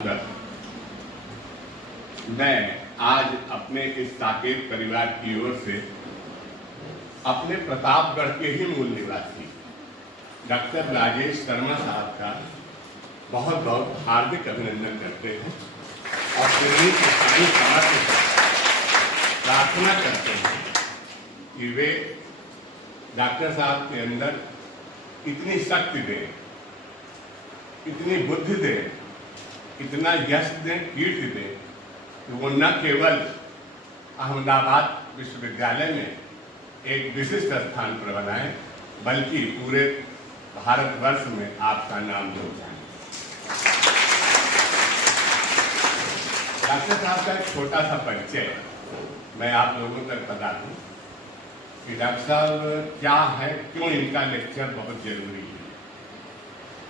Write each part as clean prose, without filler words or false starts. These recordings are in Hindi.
मैं आज अपने इस साकेत परिवार की ओर से अपने प्रतापगढ़ के ही मूल निवासी डॉक्टर राजेश शर्मा साहब का बहुत बहुत हार्दिक अभिनंदन करते हैं और पूरी किसानी समाज के साथ प्रार्थना करते हैं कि वे डॉक्टर साहब के अंदर इतनी शक्ति दें, इतनी बुद्धि दें, इतना यश दें, कीर्ति दें कि वो न केवल अहमदाबाद विश्वविद्यालय में एक विशिष्ट स्थान पर बनाएं, बल्कि पूरे भारतवर्ष में आपका नाम हो जाए। डॉक्टर साहब का एक छोटा सा परिचय मैं आप लोगों तक बता दूं कि डॉक्टर साहब क्या है, क्यों इनका लेक्चर बहुत जरूरी है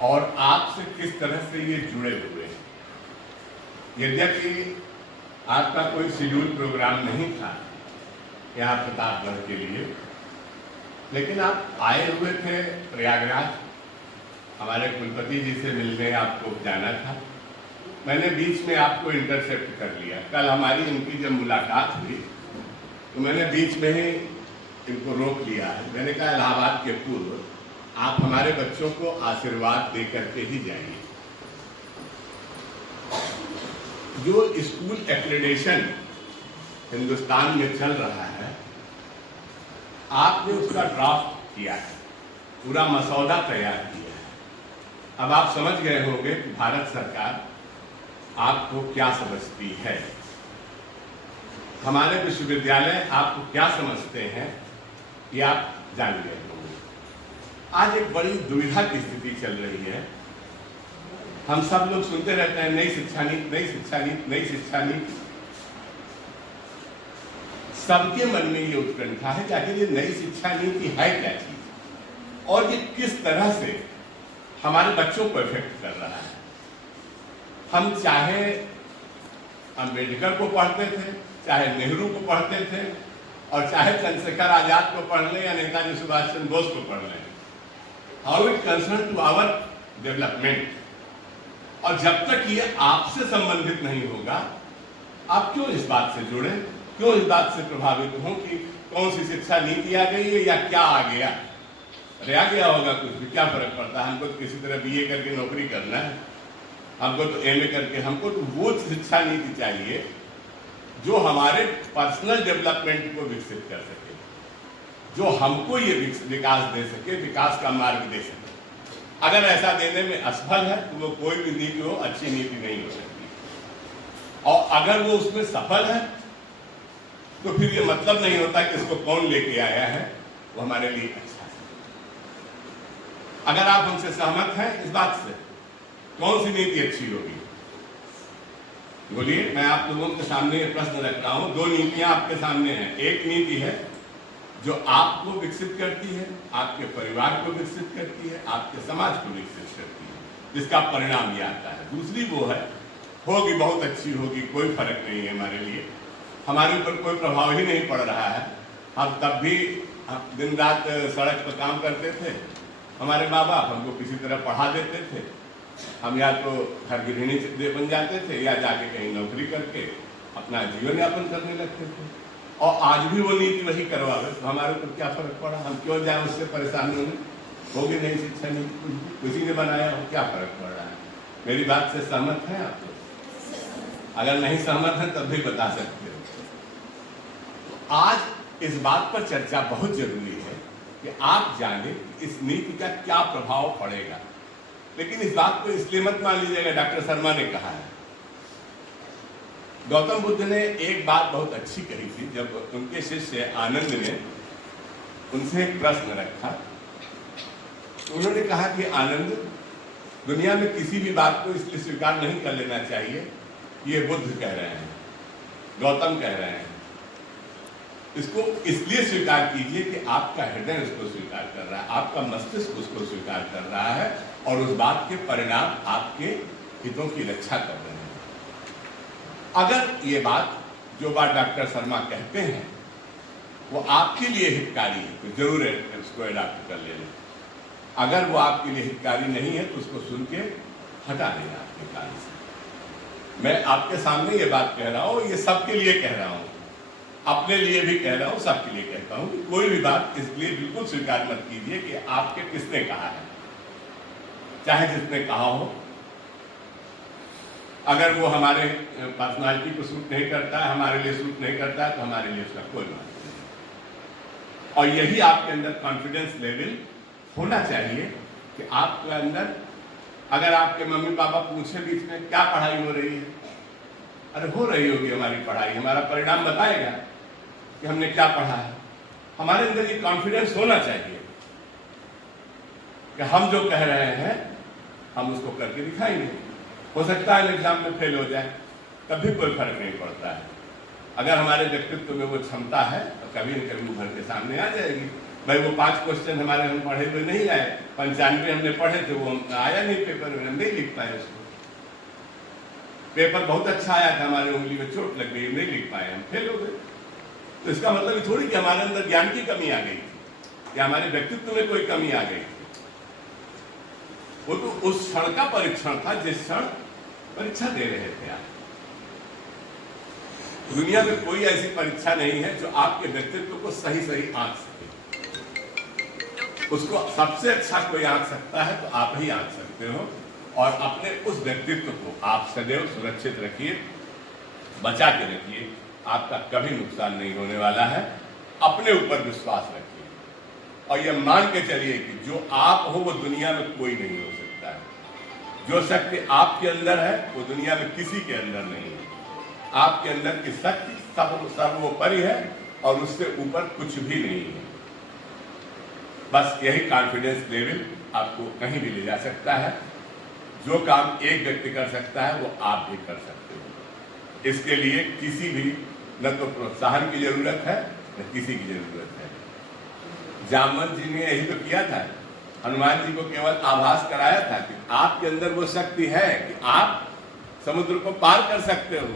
और आपसे किस तरह से ये जुड़े हुए हैं। यद्यपि आपका कोई शेड्यूल प्रोग्राम नहीं था यहाँ प्रतापगढ़ के लिए, लेकिन आप आए हुए थे प्रयागराज, हमारे कुलपति जी से मिलने आपको जाना था। मैंने बीच में आपको इंटरसेप्ट कर लिया। कल हमारी इनकी जब मुलाकात हुई तो मैंने बीच में ही इनको रोक लिया है। मैंने कहा इलाहाबाद के पूर्व आप हमारे बच्चों को आशीर्वाद दे करके ही जाइए। जो स्कूल एक्रेडिटेशन हिंदुस्तान में चल रहा है, आपने उसका ड्राफ्ट किया है, पूरा मसौदा तैयार किया है। अब आप समझ गए होंगे कि भारत सरकार आपको क्या समझती है, हमारे विश्वविद्यालय आपको क्या समझते हैं, ये आप जान गए होंगे। आज एक बड़ी दुविधा की स्थिति चल रही है। हम सब लोग सुनते रहते हैं नई शिक्षा नीति, नई शिक्षा नीति, नई शिक्षा नीति। सबके मन में ये उत्कंठा है कि आखिर ये नई शिक्षा नीति है क्या चीज और ये किस तरह से हमारे बच्चों को इफेक्ट कर रहा है। हम चाहे अंबेडकर को पढ़ते थे, चाहे नेहरू को पढ़ते थे और चाहे चंद्रशेखर आजाद को पढ़ लें या नेताजी सुभाष चंद्र बोस को पढ़ लें, how it concern to our development. और जब तक ये आपसे संबंधित नहीं होगा, आप क्यों इस बात से जुड़े, क्यों इस बात से प्रभावित हो कि कौन सी शिक्षा नीति आ गई है या क्या आ गया। अरे आ गया होगा कुछ भी, क्या फर्क पड़ता है। हमको तो किसी तरह बीए करके नौकरी करना है, हमको तो एमए करके, हमको तो वो शिक्षा नीति चाहिए जो हमारे पर्सनल डेवलपमेंट को विकसित कर सके, जो हमको ये विकास दे सके, विकास का मार्ग दे सके। अगर ऐसा देने में असफल है तो वो कोई भी नीति हो, अच्छी नीति नहीं हो सकती। और अगर वो उसमें सफल है तो फिर ये मतलब नहीं होता कि इसको कौन लेके आया है, वो हमारे लिए अच्छा है। अगर आप हमसे सहमत हैं इस बात से, कौन सी नीति अच्छी होगी बोलिए। मैं आप लोगों के सामने ये प्रश्न रख रहा हूं। दो नीतियां आपके सामने हैं। एक नीति है जो आपको विकसित करती है, आपके परिवार को विकसित करती है, आपके समाज को विकसित करती है, जिसका परिणाम ये आता है। दूसरी वो है, होगी बहुत अच्छी होगी, कोई फर्क नहीं है हमारे लिए, हमारे ऊपर कोई प्रभाव ही नहीं पड़ रहा है। हम तब भी दिन रात सड़क पर काम करते थे, हमारे माँ बाप हमको किसी तरह पढ़ा देते थे, हम या तो घर गृहिणी बन जाते थे या जाके कहीं नौकरी करके अपना जीवन यापन करने लगते थे। और आज भी वो नीति वही करवावे तो हमारे ऊपर क्या फर्क पड़ा, हम क्यों जाए उससे परेशानी होने। होगी नहीं शिक्षा नीति, किसी ने बनाया हो, क्या फर्क पड़ रहा है। मेरी बात से सहमत हैं आप लोग? अगर नहीं सहमत हैं तब भी बता सकते हो। आज इस बात पर चर्चा बहुत जरूरी है कि आप जाने इस नीति का क्या प्रभाव पड़ेगा। लेकिन इस बात को इसलिए मत मान लीजिएगा डॉक्टर शर्मा ने कहा है। गौतम बुद्ध ने एक बात बहुत अच्छी कही थी जब उनके शिष्य आनंद ने उनसे एक प्रश्न रखा। तो उन्होंने कहा कि आनंद, दुनिया में किसी भी बात को इसलिए स्वीकार नहीं कर लेना चाहिए ये बुद्ध कह रहे हैं, गौतम कह रहे हैं। इसको इसलिए स्वीकार कीजिए कि आपका हृदय उसको स्वीकार कर रहा है, आपका मस्तिष्क उसको स्वीकार कर रहा है और उस बात के परिणाम आपके हितों की रक्षा कर रहे हैं। अगर ये बात, जो बात डॉक्टर शर्मा कहते हैं, वो आपके लिए हितकारी है तो जरूर इसको अडॉप्ट कर लेना। अगर वो आपके लिए हितकारी नहीं है तो उसको सुन के हटा देना अपने कार्य से। मैं आपके सामने ये बात कह रहा हूँ, ये सबके लिए कह रहा हूँ, अपने लिए भी कह रहा हूँ, सबके लिए कहता हूँ कि कोई भी बात इसलिए बिल्कुल स्वीकार मत कीजिए कि आपके किसने कहा है, चाहे जिसने कहा हो। अगर वो हमारे पर्सनालिटी को सूट नहीं करता है, हमारे लिए सूट नहीं करता है, तो हमारे लिए उसका कोई मतलब नहीं। और यही आपके अंदर कॉन्फिडेंस लेवल होना चाहिए कि आपके अंदर, अगर आपके मम्मी पापा पूछे बीच में क्या पढ़ाई हो रही है, अरे हो रही होगी हमारी पढ़ाई, हमारा परिणाम बताएगा कि हमने क्या पढ़ा है। हमारे अंदर ये कॉन्फिडेंस होना चाहिए कि हम जो कह रहे हैं हम उसको करके दिखाएंगे। हो सकता है एग्जाम में फेल हो जाए, कभी कोई फर्क नहीं पड़ता है। अगर हमारे व्यक्तित्व में वो क्षमता है तो कभी न कभी उभर के सामने आ जाएगी। भाई वो 5 क्वेश्चन हमारे हम पढ़े हुए नहीं आए, 95 हमने पढ़े थे, वो आया नहीं पेपर में, हम नहीं लिख पाए उसको। पेपर बहुत अच्छा आया था, हमारे उंगली में चोट लग गई, नहीं लिख पाए, हम फेल हो गए। तो इसका मतलब ये थोड़ी कि हमारे अंदर ज्ञान की कमी आ गई थी या हमारे व्यक्तित्व में कोई कमी आ गई थी। वो तो उस क्षण का परीक्षण था जिस क्षण परीक्षा दे रहे थे आप। दुनिया में कोई ऐसी परीक्षा नहीं है जो आपके व्यक्तित्व को सही सही आंक सके। उसको सबसे अच्छा कोई आंक सकता है तो आप ही आंक सकते हो। और अपने उस व्यक्तित्व को आप सदैव सुरक्षित रखिए, बचा के रखिए, आपका कभी नुकसान नहीं होने वाला है। अपने ऊपर विश्वास रखिए और यह मान के चलिए कि जो आप हो वो दुनिया में कोई नहीं हो सकता है। जो शक्ति आपके अंदर है वो दुनिया में किसी के अंदर नहीं है। आपके अंदर की शक्ति सर्वोपरि है और उससे ऊपर कुछ भी नहीं है। बस यही कॉन्फिडेंस लेवल आपको कहीं भी ले जा सकता है। जो काम एक व्यक्ति कर सकता है वो आप भी कर सकते हो। इसके लिए किसी भी न तो प्रोत्साहन की जरूरत है न किसी की जरूरत है। जामवंत जी ने यही तो किया था, हनुमान जी को केवल आभास कराया था कि आपके अंदर वो शक्ति है कि आप समुद्र को पार कर सकते हो।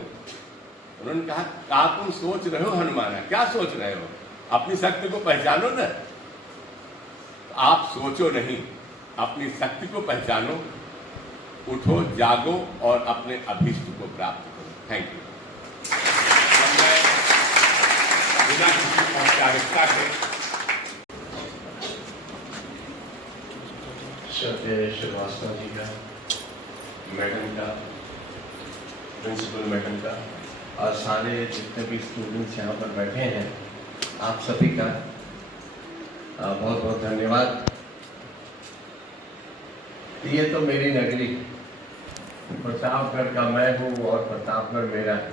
उन्होंने कहा क्या तुम सोच रहे हो हनुमान, क्या सोच रहे हो, अपनी शक्ति को पहचानो ना। आप सोचो नहीं, अपनी शक्ति को पहचानो, उठो, जागो और अपने अभीष्ट को प्राप्त करो। Thank you. बिना किसी औपचारिकता के श्रद्धेय श्रीवास्तव जी का, मैडम का, प्रिंसिपल मैडम का और सारे जितने भी स्टूडेंट्स यहाँ पर बैठे हैं, आप सभी का बहुत बहुत धन्यवाद। ये तो मेरी नगरी प्रतापगढ़ का मैं हूँ और प्रतापगढ़ मेरा है,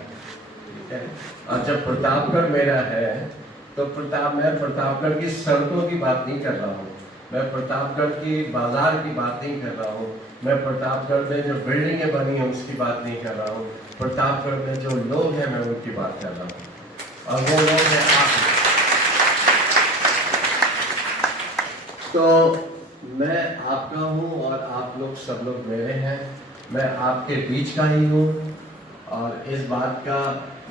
ठीक है। और जब प्रतापगढ़ मेरा है तो मैं प्रतापगढ़ की सड़कों की बात नहीं कर रहा हूँ, मैं प्रतापगढ़ की बाजार की बात नहीं कर रहा हूँ, मैं प्रतापगढ़ में जो बिल्डिंगें बनी हैं उसकी बात नहीं कर रहा हूँ, प्रतापगढ़ में जो लोग हैं मैं उनकी बात कर रहा हूँ। और वो लोग हैं आप। तो मैं आपका हूँ और आप लोग सब लोग मेरे हैं। मैं आपके बीच का ही हूँ और इस बात का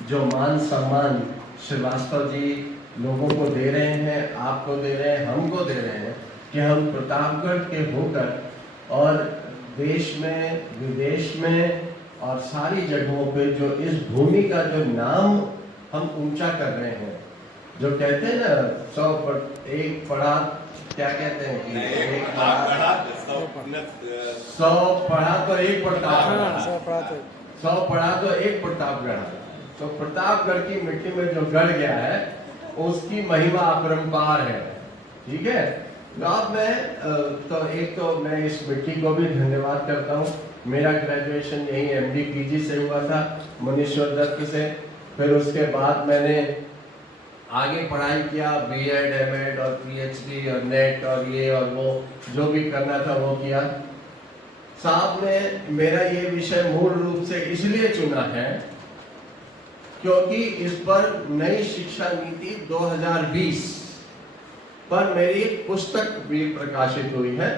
जो मान सम्मान श्रीवास्तव जी लोगों को दे रहे हैं, आपको दे रहे हैं, हमको दे रहे हैं कि हम प्रतापगढ़ के होकर और देश में, विदेश में और सारी जगहों पे जो इस भूमि का जो नाम हम ऊंचा कर रहे हैं, जो कहते हैं ना 100 पढ़ा, क्या कहते हैं कि 100 पढ़ा तो 1 प्रतापगढ़, 100 पढ़ा तो 1 प्रतापगढ़। तो प्रतापगढ़ की मिट्टी में जो गड़ गया है उसकी महिमा अपरंपार है, ठीक है। अब मैं इस मिट्टी को भी धन्यवाद करता हूँ। मेरा ग्रेजुएशन यही MD PG से हुआ था, मनीश्वर दत्त से। फिर उसके बाद मैंने आगे पढ़ाई किया, B.Ed, M.Ed और PhD और नेट और ये और वो जो भी करना था वो किया। साहब ने मेरा ये विषय मूल रूप से इसलिए चुना है क्योंकि इस पर नई शिक्षा नीति 2020 पर मेरी एक पुस्तक भी प्रकाशित हुई है,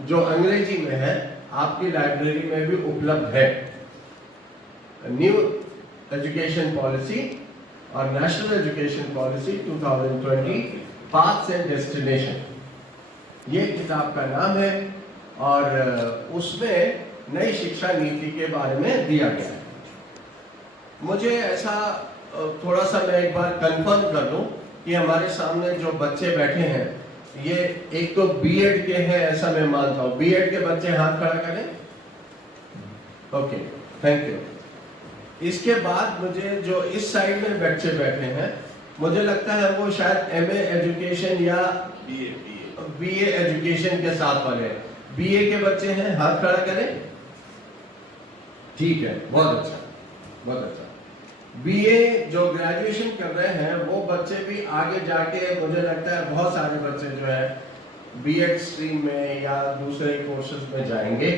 जो अंग्रेजी में है, आपकी लाइब्रेरी में भी उपलब्ध है। न्यू एजुकेशन पॉलिसी और national education policy 2020 paths and destination, ये किताब का नाम है। और उसमें नई शिक्षा नीति के बारे में दिया गया है। मुझे ऐसा थोड़ा सा मैं एक बार कंफर्म कर दूं कि हमारे सामने जो बच्चे बैठे हैं ये एक तो बीएड के हैं, ऐसा मैं मानता हूं। बीएड के बच्चे हाथ खड़ा करें। Okay, thank you. इसके बाद मुझे जो इस साइड में बच्चे बैठे हैं, मुझे लगता है वो शायद एमए एजुकेशन या बीए एजुकेशन के साथ वाले हैं। बीए के बच्चे हैं, हाथ खड़ा करें। ठीक है, बहुत अच्छा, बहुत अच्छा। बीए जो ग्रेजुएशन कर रहे हैं वो बच्चे भी आगे जाके, मुझे लगता है बहुत सारे बच्चे जो है बीएड स्ट्रीम में या दूसरे कोर्सेज में जाएंगे।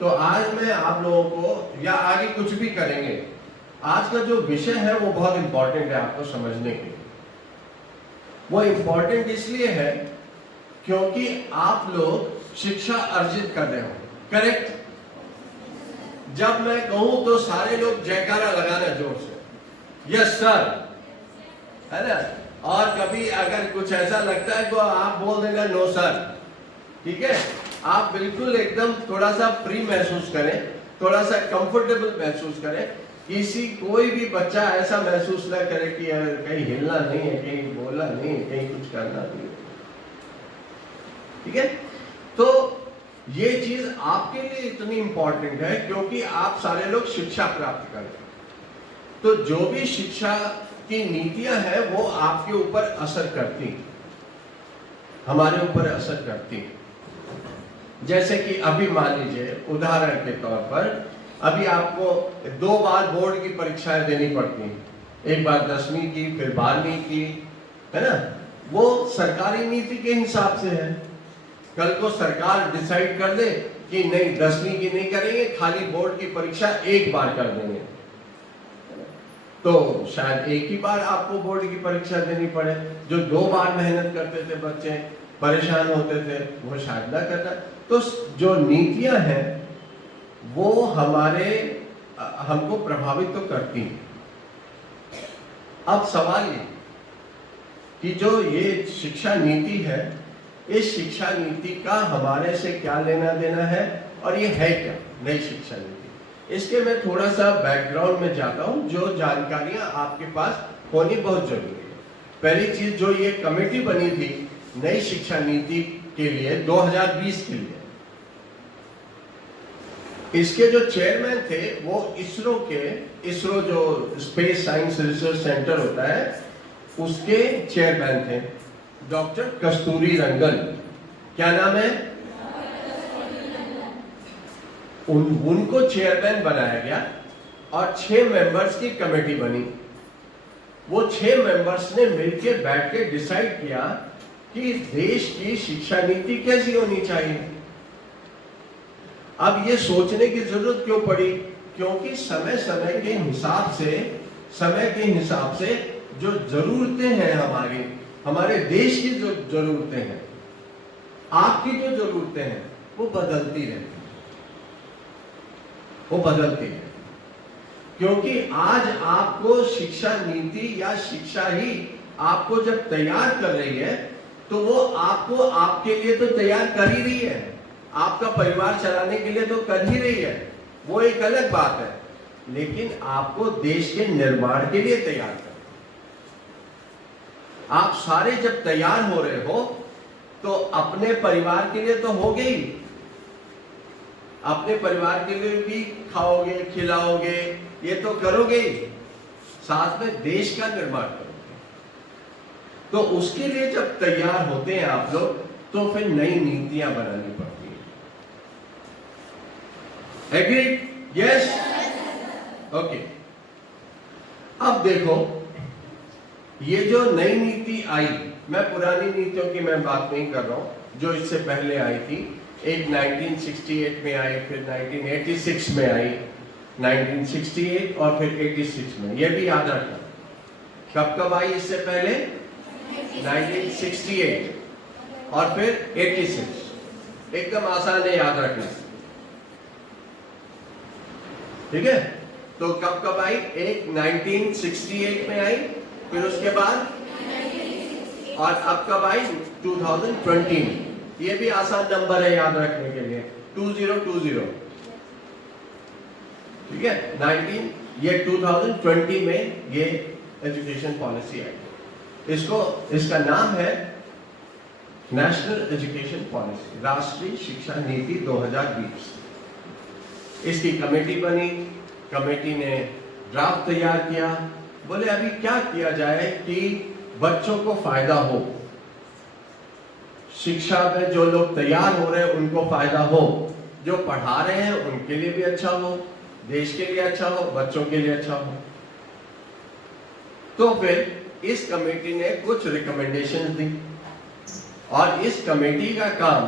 तो आज मैं आप लोगों को, या आगे कुछ भी करेंगे, आज का जो विषय है वो बहुत इंपॉर्टेंट है आपको समझने के लिए। वो इंपॉर्टेंट इसलिए है क्योंकि आप लोग शिक्षा अर्जित कर रहे हो, करेक्ट? जब मैं कहूं तो सारे लोग जयकारा लगाना जोर से, यस सर, है ना? और कभी अगर कुछ ऐसा लगता है तो आप बोल देना नो सर, ठीक है? आप बिल्कुल एकदम थोड़ा सा फ्री महसूस करें, थोड़ा सा कंफर्टेबल महसूस करें। किसी कोई भी बच्चा ऐसा महसूस ना करे कि कहीं हिलना नहीं है, कहीं बोलना नहीं है, कहीं कुछ करना नहीं है, ठीक है? तो ये चीज आपके लिए इतनी इंपॉर्टेंट है क्योंकि आप सारे लोग शिक्षा प्राप्त करें। तो जो भी शिक्षा की नीतियां हैं वो आपके ऊपर असर करती, हमारे ऊपर असर करती। जैसे कि अभी मान लीजिए उदाहरण के तौर पर, अभी आपको 2 बार बोर्ड की परीक्षाएं देनी पड़ती हैं, एक बार 10वीं की, फिर 12वीं की, है ना? वो सरकारी नीति के हिसाब से है। कल को सरकार डिसाइड कर दे कि नहीं 10वीं की नहीं करेंगे, खाली बोर्ड की परीक्षा एक बार कर देंगे, तो शायद एक ही बार आपको बोर्ड की परीक्षा देनी पड़े। जो 2 बार मेहनत करते थे बच्चे, परेशान होते थे, वो शायद ना करना। तो जो नीतियां हैं वो हमको प्रभावित तो करती हैं। अब सवाल ये कि जो ये शिक्षा नीति है, इस शिक्षा नीति का हमारे से क्या लेना देना है, और ये है क्या नई शिक्षा नीति। इसके मैं थोड़ा सा बैकग्राउंड में जाता हूं, जो जानकारियां आपके पास होनी बहुत जरूरी है। पहली चीज, जो ये कमेटी बनी थी नई शिक्षा नीति के लिए 2020 के लिए, इसके जो चेयरमैन थे वो इसरो जो स्पेस साइंस रिसर्च सेंटर होता है उसके चेयरमैन थे डॉक्टर कस्तूरी रंगन। क्या नाम है? उनको चेयरमैन बनाया गया और 6 मेंबर्स की कमेटी बनी। वो 6 मेंबर्स ने मिलकर बैठ के डिसाइड किया कि देश की शिक्षा नीति कैसी होनी चाहिए। अब ये सोचने की जरूरत क्यों पड़ी? क्योंकि समय समय के हिसाब से जो जरूरतें हैं, हमारे देश की जो जरूरतें हैं, आपकी जो जरूरतें हैं, वो बदलती रहती है। क्योंकि आज आपको शिक्षा नीति या शिक्षा ही आपको जब तैयार कर रही है, तो वो आपको आपके लिए तो तैयार कर ही रही है, आपका परिवार चलाने के लिए तो कर ही रही है, वो एक अलग बात है, लेकिन आपको देश के निर्माण के लिए तैयार कर। आप सारे जब तैयार हो रहे हो तो अपने परिवार के लिए तो हो गई, अपने परिवार के लिए भी खाओगे, खिलाओगे, ये तो करोगे, साथ में देश का निर्माण करोगे। तो उसके लिए जब तैयार होते हैं आप लोग, तो फिर नई नीतियां बनानी पड़ती है। एग्री? यस? ओके। अब देखो, ये जो नई नीति आई, मैं पुरानी नीतियों की मैं बात नहीं कर रहा हूं, जो इससे पहले आई थी। एक 1968 में आई, फिर 1986 में आई, 1968 और फिर 86 में। ये भी याद रखना, कब आई इससे पहले? 1968 और फिर 86। एकदम आसान है याद रखना, ठीक है? तो कब आई? एक 1968 में आई, फिर उसके बाद और अब कब आई? 2020 में। ये भी आसान नंबर है याद रखने के लिए, 2020। ठीक है, 2020 में ये एजुकेशन पॉलिसी आई। इसका नाम है नेशनल एजुकेशन पॉलिसी, राष्ट्रीय शिक्षा नीति 2020। इसकी कमेटी बनी, कमेटी ने ड्राफ्ट तैयार किया, बोले अभी क्या किया जाए कि बच्चों को फायदा हो, शिक्षा में जो लोग तैयार हो रहे हैं उनको फायदा हो, जो पढ़ा रहे हैं उनके लिए भी अच्छा हो, देश के लिए अच्छा हो, बच्चों के लिए अच्छा हो। तो फिर इस कमेटी ने कुछ रिकमेंडेशन दी और इस कमेटी का काम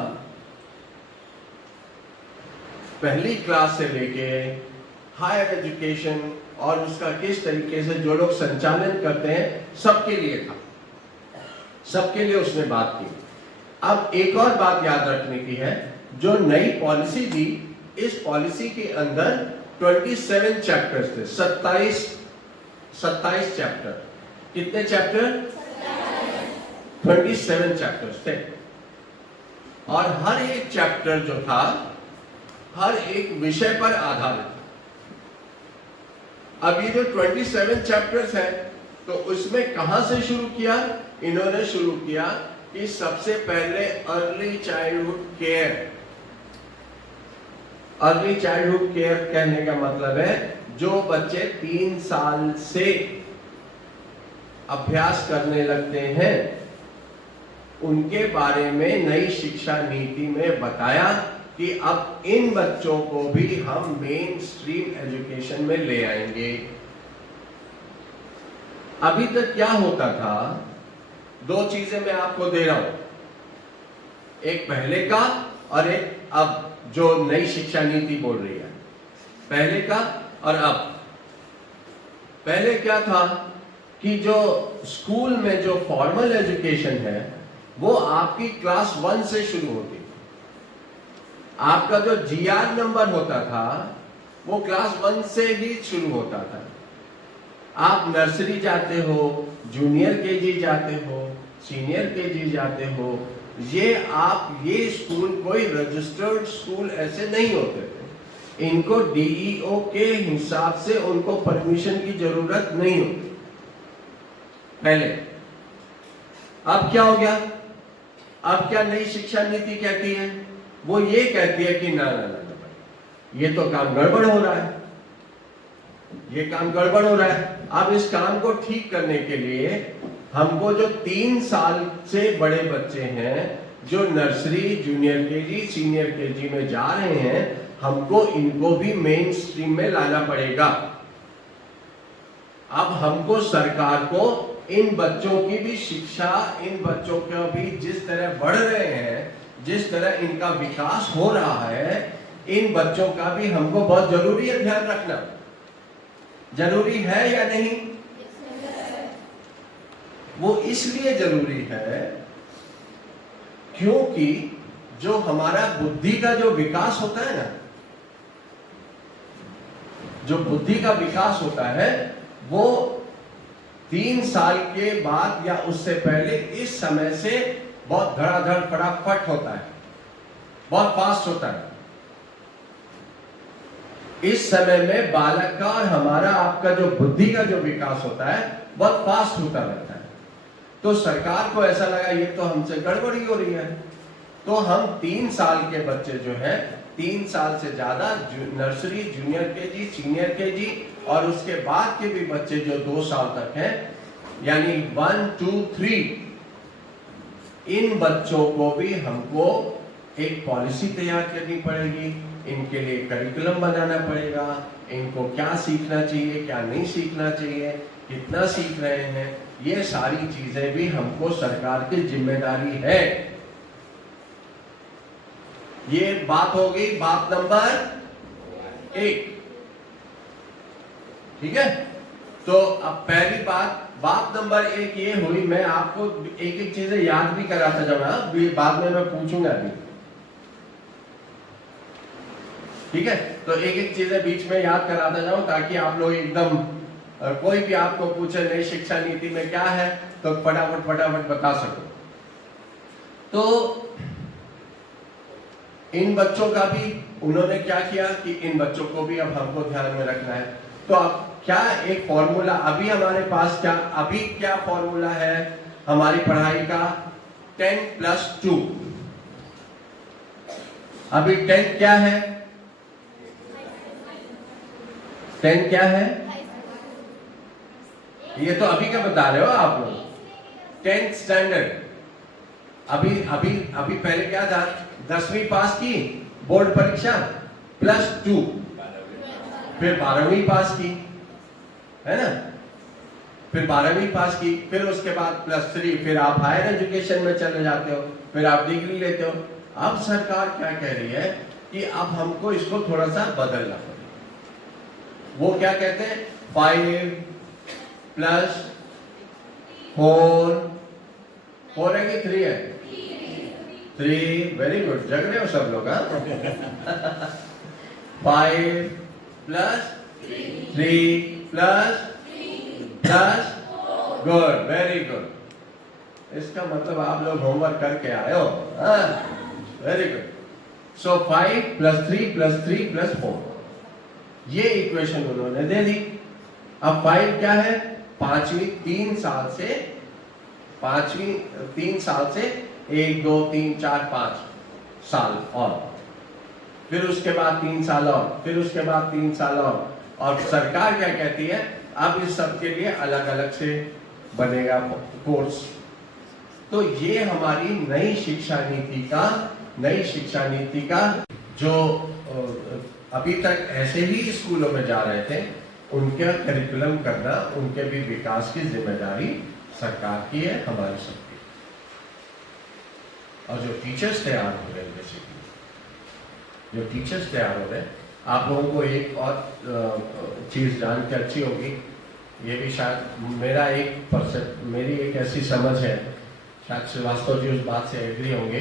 पहली क्लास से लेके हायर एजुकेशन और उसका किस तरीके से जो लोग संचालन करते हैं सबके लिए था, सबके लिए उसने बात की। अब एक और बात याद रखने की है, जो नई पॉलिसी थी, इस पॉलिसी के अंदर 27 चैप्टर्स थे, 27 चैप्टर। कितने चैप्टर? 27 चैप्टर्स थे और हर एक चैप्टर जो था हर एक विषय पर आधारित था। अब ये जो 27 चैप्टर्स हैं, तो उसमें कहां से शुरू किया? इन्होंने शुरू किया कि सबसे पहले early childhood care. Early childhood care कहने का मतलब है जो बच्चे 3 साल से अभ्यास करने लगते हैं उनके बारे में नई शिक्षा नीति में बताया कि अब इन बच्चों को भी हम मेन स्ट्रीम एजुकेशन में ले आएंगे। अभी तक क्या होता था, 2 चीजें मैं आपको दे रहा हूं, एक पहले का और एक अब जो नई शिक्षा नीति बोल रही है। पहले का और अब। पहले क्या था कि जो स्कूल में जो फॉर्मल एजुकेशन है वो आपकी क्लास 1 से शुरू होती थी। आपका जो GR नंबर होता था वो क्लास 1 से ही शुरू होता था। आप नर्सरी जाते हो, जूनियर KG जाते हो, सीनियर KG जाते हो, ये स्कूल कोई रजिस्टर्ड स्कूल ऐसे नहीं होते थे। इनको DEO के हिसाब से उनको परमिशन की जरूरत नहीं होती पहले। अब क्या हो गया? अब क्या नई शिक्षा नीति कहती है? वो ये कहती है कि ना, ये तो काम गड़बड़ हो रहा है, ये काम गड़बड़ हो रहा है। अब इस काम को ठीक करने के लिए हमको जो 3 साल से बड़े बच्चे हैं, जो nursery, junior KG, senior KG में जा रहे हैं, हमको इनको भी मेन स्ट्रीम में लाना पड़ेगा। अब हमको सरकार को इन बच्चों की भी शिक्षा, इन बच्चों का भी जिस तरह बढ़ रहे हैं, जिस तरह इनका विकास हो रहा है, इन बच्चों का भी हमको बहुत जरूरी है ध्यान रखना। जरूरी है या नहीं? वो इसलिए जरूरी है क्योंकि जो हमारा बुद्धि का जो विकास होता है ना, जो बुद्धि का विकास होता है वो 3 साल के बाद या उससे पहले इस समय से बहुत धड़ाधड़ फटाफट होता है, बहुत फास्ट होता है। इस समय में बालक का और हमारा आपका जो बुद्धि का जो विकास होता है बहुत फास्ट होता रहता है। तो सरकार को ऐसा लगा ये तो हमसे गड़बड़ी हो रही है, तो हम 3 साल के बच्चे जो है, 3 साल से ज्यादा nursery, junior KG, senior KG और उसके बाद के भी बच्चे जो 2 साल तक हैं, यानी 1, 2, 3, इन बच्चों को भी हमको एक पॉलिसी तैयार करनी पड़ेगी, इनके लिए करिकुलम बनाना पड़ेगा, इनको क्या सीखना चाहिए, क्या नहीं सीखना चाहिए, कितना सीख रहे हैं, ये सारी चीजें भी हमको सरकार की जिम्मेदारी है। ये बात हो गई बात नंबर 1। ठीक है, तो अब पहली बात नंबर 1 ये हुई। मैं आपको एक एक चीजें याद भी कराता जाऊंगा, बाद में मैं पूछूंगा भी। ठीक है, तो एक एक चीजें बीच में याद कराता जाऊं ताकि आप लोग एकदम, कोई भी आपको पूछे नई शिक्षा नीति में क्या है तो फटाफट बता सको। तो इन बच्चों का भी उन्होंने क्या किया कि इन बच्चों को भी अब हमको ध्यान में रखना है। तो अब क्या एक फॉर्मूला अभी हमारे पास क्या फॉर्मूला है हमारी पढ़ाई का? 10+2। अभी 10 क्या है? 10 क्या है? ये तो अभी का बता रहे हो आप लोग, 10th स्टैंडर्ड। अभी पहले क्या था? 10वीं पास की, बोर्ड परीक्षा +2, फिर 12वीं पास की, है ना? फिर 12वीं पास की, फिर उसके बाद +3, फिर आप हायर एजुकेशन में चले जाते हो, फिर आप डिग्री लेते हो। अब सरकार क्या कह रही है कि अब हमको इसको थोड़ा सा बदलना पड़ेगा। वो क्या कहते हैं? 5+4 है कि 3 है? 3, वेरी गुड, जग रहे हो सब लोग। 5+3++ गुड, वेरी गुड। इसका मतलब आप लोग होमवर्क करके आए हो। Very good. सो 5+3+3+4 ये इक्वेशन उन्होंने दे दी। अब 5 क्या है? पांचवी 3 साल से 1, 2, 3, 4, 5 साल और फिर उसके बाद 3 साल और फिर उसके बाद 3 साल और सरकार क्या कहती है? अब इस सब के लिए अलग अलग से बनेगा कोर्स। तो ये हमारी नई शिक्षा नीति का जो अभी तक ऐसे ही स्कूलों में जा रहे थे उनका करिकुलम करना, उनके भी विकास की जिम्मेदारी सरकार की है, हमारी सबकी। और जो टीचर्स तैयार हो रहे हैं, बेसिकली जो टीचर्स तैयार हो रहे हैं, आप लोगों को एक और चीज जान के अच्छी होगी। ये भी शायद मेरी एक ऐसी समझ है, शायद श्रीवास्तव जी उस बात से एग्री होंगे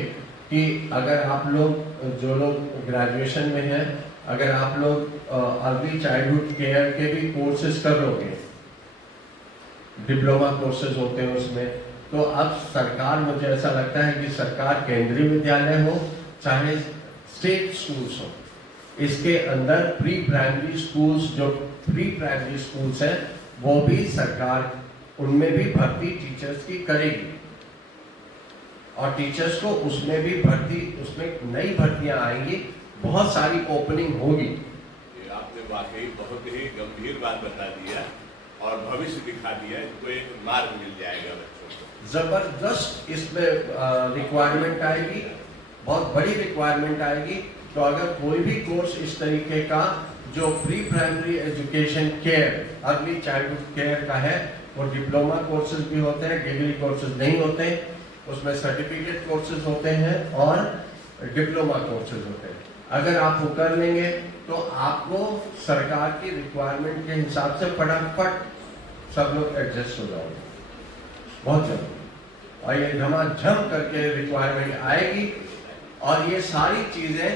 कि अगर आप लोग जो लोग ग्रेजुएशन में हैं, अगर आप लोग अर्ली चाइल्डहुड केयर के भी कोर्सेज कर लोगे, डिप्लोमा कोर्सेज होते हैं उसमें, तो अब सरकार, मुझे ऐसा लगता है कि सरकार केंद्रीय विद्यालय हो चाहे स्टेट स्कूल्स हो, इसके अंदर प्री प्राइमरी स्कूल्स हैं, वो भी सरकार उनमें भी भर्ती टीचर्स की करेगी और टीचर्स को उसमें भी उसमें नई भर्तियां आएंगी, बहुत सारी ओपनिंग होगी। आपने वाकई बहुत ही गंभीर बात बता दिया और भविष्य दिखा दिया, इसको एक मार्ग मिल जाएगा बच्चों को। जबरदस्त इसमें रिक्वायरमेंट आएगी, बहुत बड़ी रिक्वायरमेंट आएगी। तो अगर कोई भी कोर्स इस तरीके का जो pre primary education care, early childhood care का है, वो डिप्लोमा कोर्सेज भी होते हैं, डिग्री कोर्सेज नहीं होते, उसमें सर्टिफिकेट कोर्सेज होते हैं और डिप्लोमा कोर्सेज होते हैं। अगर आप वो कर लेंगे तो आपको सरकार की रिक्वायरमेंट के हिसाब से फटाफट सब लोग एडजस्ट हो जाओगे, बहुत जल्दी। और ये झमाझम करके रिक्वायरमेंट आएगी और ये सारी चीजें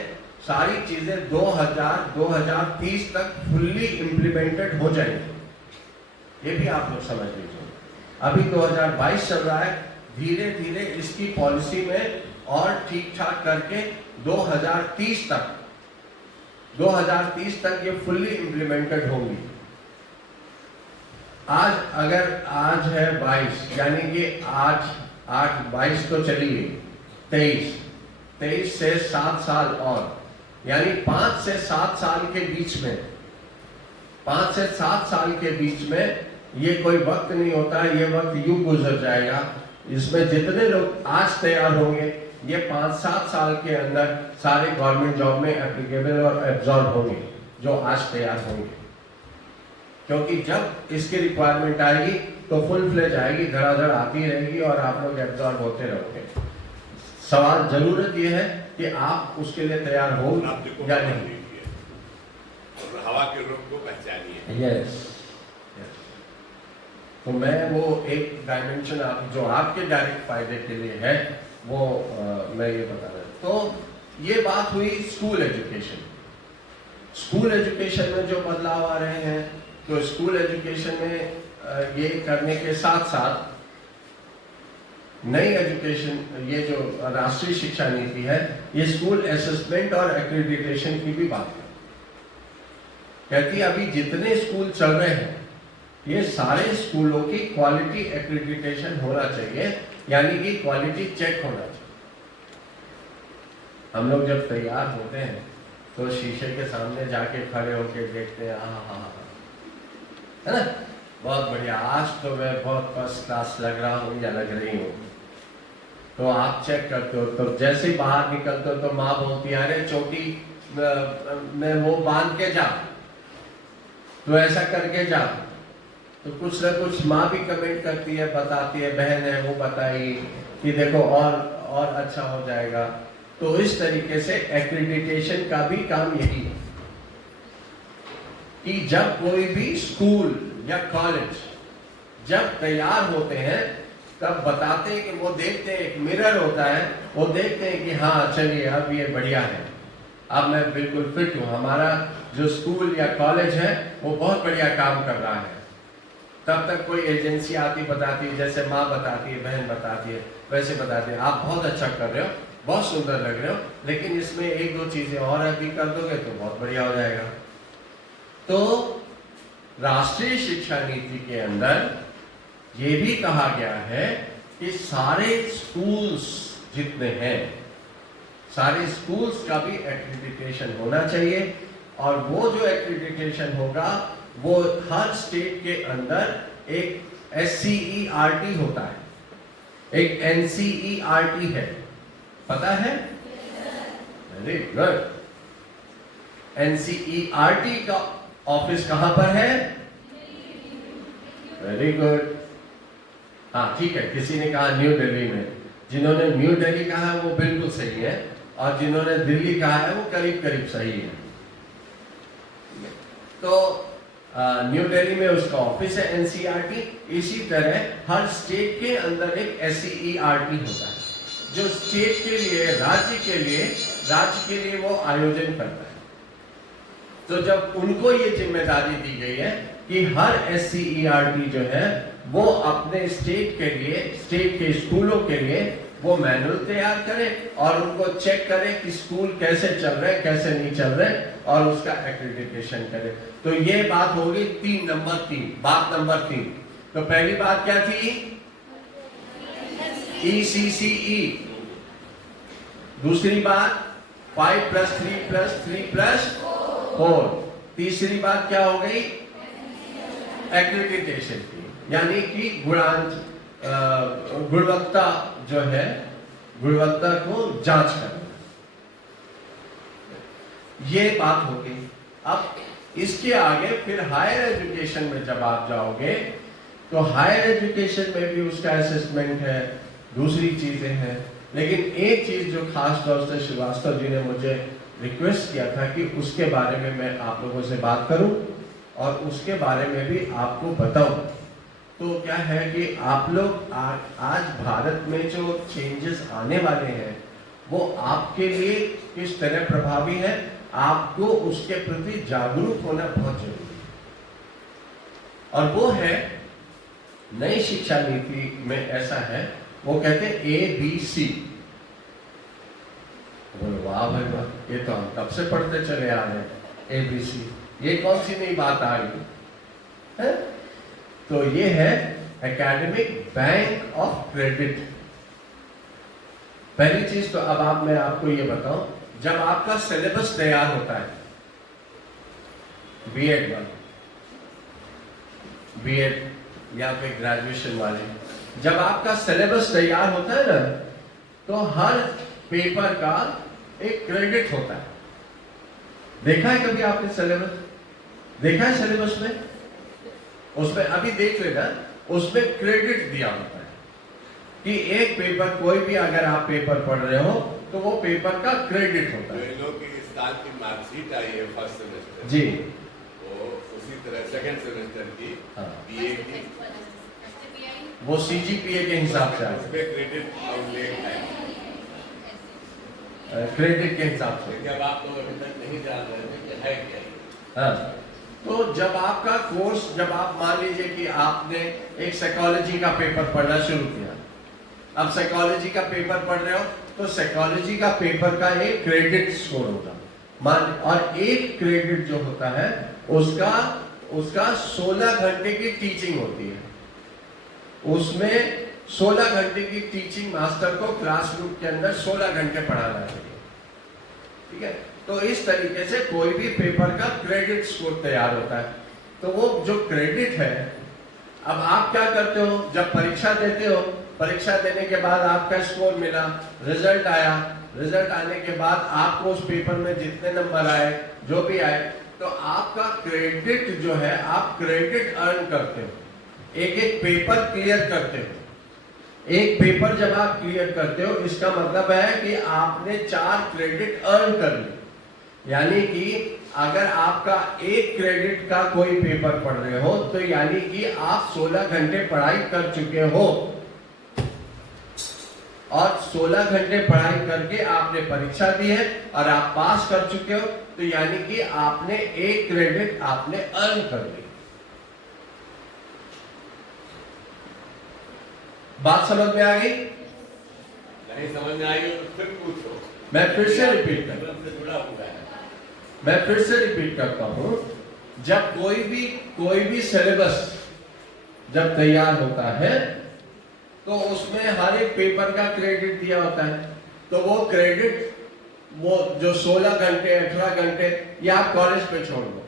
2030 तक फुल्ली इम्प्लीमेंटेड हो जाएंगी। ये भी आप लोग समझ लीजिए। अभी 2022 चल रहा है, धीरे धीरे इसकी पॉलिसी में और ठीक ठाक करके 2030 तक ये फुल्ली इम्प्लीमेंटेड होंगी। आज है 22, यानी कि आज 22 तो चली गई, 23 से 7 साल और, यानी 5 से 7 साल के बीच में, 5 से 7 साल के बीच में ये कोई वक्त नहीं होता है, ये वक्त यूं गुजर जाएगा। इसमें जितने लोग आज तैयार होंगे, ये 5-7 साल के अंदर सारे गवर्नमेंट जॉब में एप्लीकेबल और एब्जॉर्ब होंगे, जो आज तैयार होंगे। क्योंकि जब इसकी रिक्वायरमेंट आएगी तो फुल फ्लेज आएगी, धड़ाधड़ आती रहेगी और आप लोग एब्जॉर्ब होते रहोगे। सवाल जरूरत यह है कि आप उसके लिए तैयार हो या नहीं। हवा के रुख को पहचानिए। यस। तो मैं वो एक डायमेंशन जो आपके डायरेक्ट फायदे के लिए है वो मैं ये बता रहा हूँ। तो ये बात हुई स्कूल एजुकेशन। स्कूल एजुकेशन में जो बदलाव आ रहे हैं, तो स्कूल एजुकेशन में ये करने के साथ साथ नई एजुकेशन, ये जो राष्ट्रीय शिक्षा नीति है, ये स्कूल असेसमेंट और एक्रेडिटेशन की भी बात है। कहती है अभी जितने स्कूल चल रहे हैं ये सारे स्कूलों की क्वालिटी एक्रेडिटेशन होना चाहिए, यानी कि क्वालिटी चेक होना चाहिए। हम लोग जब तैयार होते हैं तो शीशे के सामने जाके खड़े होके देखते हैं, हाँ, है ना, बहुत बढ़िया, आज तो मैं बहुत फर्स्ट क्लास लग रहा हूँ या लग रही हूँ। तो आप चेक करते हो, तो जैसे ही बाहर निकलते हो तो माँ बोलती है अरे चोटी में वो बांध के जा, तो ऐसा करके जा। तो कुछ ना कुछ माँ भी कमेंट करती है, बताती है, बहन है वो बताई कि देखो और अच्छा हो जाएगा। तो इस तरीके से एक्रेडिटेशन का भी काम यही है कि जब कोई भी स्कूल या कॉलेज जब तैयार होते हैं तब बताते हैं कि वो देखते हैं, एक मिरर होता है, वो देखते हैं कि हाँ चलिए अब ये बढ़िया है, अब मैं बिल्कुल फिट हूँ, हमारा जो स्कूल या कॉलेज है वो बहुत बढ़िया काम कर रहा है। तब तक कोई एजेंसी आती बताती है, जैसे माँ बताती है, बहन बताती है, वैसे बताती है आप बहुत अच्छा कर रहे हो, बहुत सुंदर लग रहे हो, लेकिन इसमें एक दो चीजें और अभी कर दोगे तो बहुत बढ़िया हो जाएगा। तो राष्ट्रीय शिक्षा नीति के अंदर ये भी कहा गया है कि सारे स्कूल्स जितने हैं, सारे स्कूल्स का भी एक्रेडिटेशन होना चाहिए, और वो जो एक्रेडिटेशन होगा वो हर स्टेट के अंदर एक SCERT होता है, एक NCERT है, पता है? Very good. NCERT का ऑफिस कहां पर है? वेरी गुड, हाँ ठीक है, किसी ने कहा न्यू दिल्ली में, जिन्होंने न्यू दिल्ली कहा है वो बिल्कुल सही है, और जिन्होंने दिल्ली कहा है वो करीब करीब सही है। तो न्यू दिल्ली में उसका ऑफिस है NCERT। इसी तरह हर स्टेट के अंदर एक SCERT होता है जो स्टेट के लिए, राज्य के लिए वो आयोजन करता है। तो जब उनको ये जिम्मेदारी दी गई है कि हर SCERT जो है वो अपने स्टेट के लिए, स्टेट के स्कूलों के लिए वो मैनुअल तैयार करे और उनको चेक करे कि स्कूल कैसे चल रहे, कैसे नहीं चल रहे, और उसका एक्रेडिटेशन करे। तो ये बात होगी बात नंबर 3। तो पहली बात क्या थी? ECCE। दूसरी बात 5+3+3+4। तीसरी बात क्या हो गई? एक्रेडिटेशन की, यानी कि गुणवत्ता जो है, गुणवत्ता को जांच करना, ये बात हो गई। अब इसके आगे फिर हायर एजुकेशन में जब आप जाओगे तो हायर एजुकेशन में भी उसका असेसमेंट है, दूसरी चीजें हैं। लेकिन एक चीज जो खास तौर से श्रीवास्तव जी ने मुझे रिक्वेस्ट किया था कि उसके बारे में मैं आप लोगों से बात करूं और उसके बारे में भी आपको बताऊं, तो क्या है कि आप लोग आज भारत में जो चेंजेस आने वाले हैं वो आपके लिए किस तरह प्रभावी है, आपको उसके प्रति जागरूक होना बहुत जरूरी है। और वो है, नई शिक्षा नीति में ऐसा है, वो कहते हैं ABC। वाह भाई वाह, ये तो हम तब से पढ़ते चले आ रहे हैं ABC, ये कौन सी नई बात आ रही है? तो ये है एकेडमिक बैंक ऑफ क्रेडिट। पहली चीज तो अब मैं आपको ये बताऊं, जब आपका सिलेबस तैयार होता है, बीएड या फिर ग्रेजुएशन वाले, जब आपका सिलेबस तैयार होता है ना, तो हर पेपर का एक क्रेडिट होता है। देखा है कभी आपने सिलेबस? देखा है सिलेबस में? उसमें अभी देख लेना, उसमें क्रेडिट दिया होता है कि एक पेपर, कोई भी अगर आप पेपर पढ़ रहे हो तो वो पेपर का क्रेडिट होता है। लोग की इस साल की मार्कशीट आई है फर्स्ट सेमेस्टर जी, वो उसी तरह सेकंड सेमेस्टर की बीए की, वो CGPA के हिसाब से उसमें क्रेडिट उल्लेख है, क्रेडिट के हिसाब से। जब आप लोग अभी तक नहीं जान रहे थे कि है क्या। हाँ, तो जब आपका कोर्स, जब आप मान लीजिए कि आपने एक साइकोलॉजी का पेपर पढ़ना शुरू किया, अब साइकोलॉजी का पेपर पढ़ रहे हो तो साइकोलॉजी का पेपर का एक क्रेडिट स्कोर होगा और एक क्रेडिट जो होता है उसका 16 घंटे की टीचिंग होती है। उसमें 16 घंटे की टीचिंग मास्टर को क्लासरूम के अंदर 16 घंटे पढ़ाना चाहिए। ठीक है, तो इस तरीके से कोई भी पेपर का क्रेडिट स्कोर तैयार होता है। तो वो जो क्रेडिट है, अब आप क्या करते हो, जब परीक्षा देते हो, परीक्षा देने के बाद आपका स्कोर मिला, रिजल्ट आया, रिजल्ट आने के बाद आपको उस पेपर में जितने नंबर आए, जो भी आए, तो आपका क्रेडिट जो है, आप क्रेडिट अर्न करते हो, एक एक पेपर क्लियर करते हो। एक पेपर जब आप क्लियर करते हो, इसका मतलब है कि आपने 4 क्रेडिट अर्न कर लिए। यानी कि अगर आपका एक क्रेडिट का कोई पेपर पढ़ रहे हो तो यानी कि आप 16 घंटे पढ़ाई कर चुके हो, और 16 घंटे पढ़ाई करके आपने परीक्षा दी है और आप पास कर चुके हो, तो यानी कि आपने एक क्रेडिट आपने अर्न कर ली। बात समझ में आ गई? नहीं समझ में आई तो फिर पूछो। मैं फिर से रिपीट करता हूं, मैं फिर से रिपीट करता हूं, जब कोई भी सिलेबस जब तैयार होता है तो उसमें हर एक पेपर का क्रेडिट दिया होता है। तो वो क्रेडिट, वो जो 16 घंटे 18 घंटे, ये आप कॉलेज पे छोड़ दो,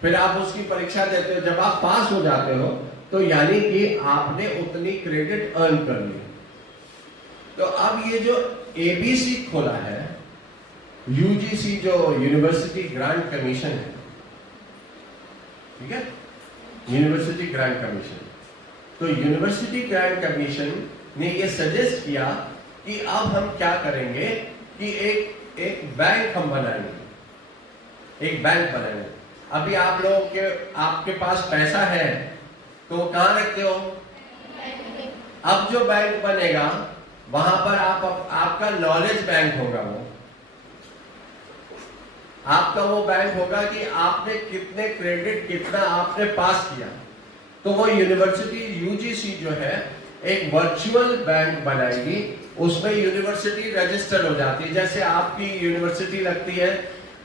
फिर आप उसकी परीक्षा देते हो, जब आप पास हो जाते हो तो यानी कि आपने उतनी क्रेडिट अर्न कर ली। तो अब ये जो एबीसी खोला है, यूजीसी जो यूनिवर्सिटी ग्रांट कमीशन है, ठीक है, यूनिवर्सिटी ग्रांट कमीशन, तो यूनिवर्सिटी ग्रांट कमीशन ने ये सजेस्ट किया कि अब हम क्या करेंगे कि एक बैंक हम बनाएंगे, एक बैंक बनाएंगे। अभी आप लोगों के, आपके पास पैसा है तो कहां रखते हो? अब जो बैंक बनेगा वहां पर आपका नॉलेज बैंक होगा, वो आपका वो बैंक होगा कि आपने कितने क्रेडिट, कितना आपने पास किया। तो वो यूनिवर्सिटी यूजीसी जो है एक वर्चुअल बैंक बनाएगी, उसमें यूनिवर्सिटी रजिस्टर हो जाती है। जैसे आपकी यूनिवर्सिटी लगती है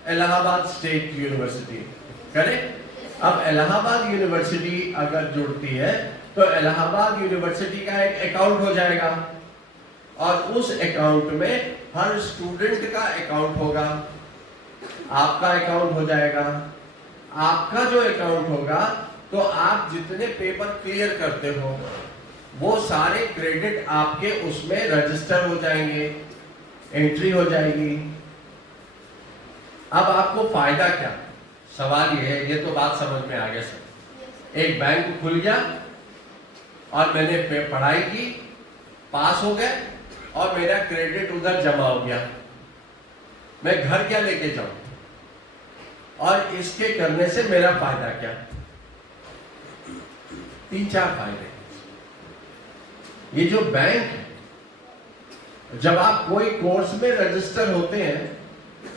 इलाहाबाद स्टेट यूनिवर्सिटी, करेक्ट? अब इलाहाबाद यूनिवर्सिटी अगर जुड़ती है तो इलाहाबाद यूनिवर्सिटी का एक अकाउंट हो जाएगा, और उस अकाउंट में हर स्टूडेंट का अकाउंट होगा, आपका अकाउंट हो जाएगा। आपका जो अकाउंट होगा तो आप जितने पेपर क्लियर करते हो वो सारे क्रेडिट आपके उसमें रजिस्टर हो जाएंगे, एंट्री हो जाएगी। अब आपको फायदा क्या? सवाल ये है, ये तो बात समझ में आ गया सर। एक बैंक खुल गया और मैंने पढ़ाई की, पास हो गए और मेरा क्रेडिट उधर जमा हो गया, मैं घर क्या लेके जाऊं? और इसके करने से मेरा फायदा क्या? 3-4 फायदे। ये जो बैंक है, जब आप कोई कोर्स में रजिस्टर होते हैं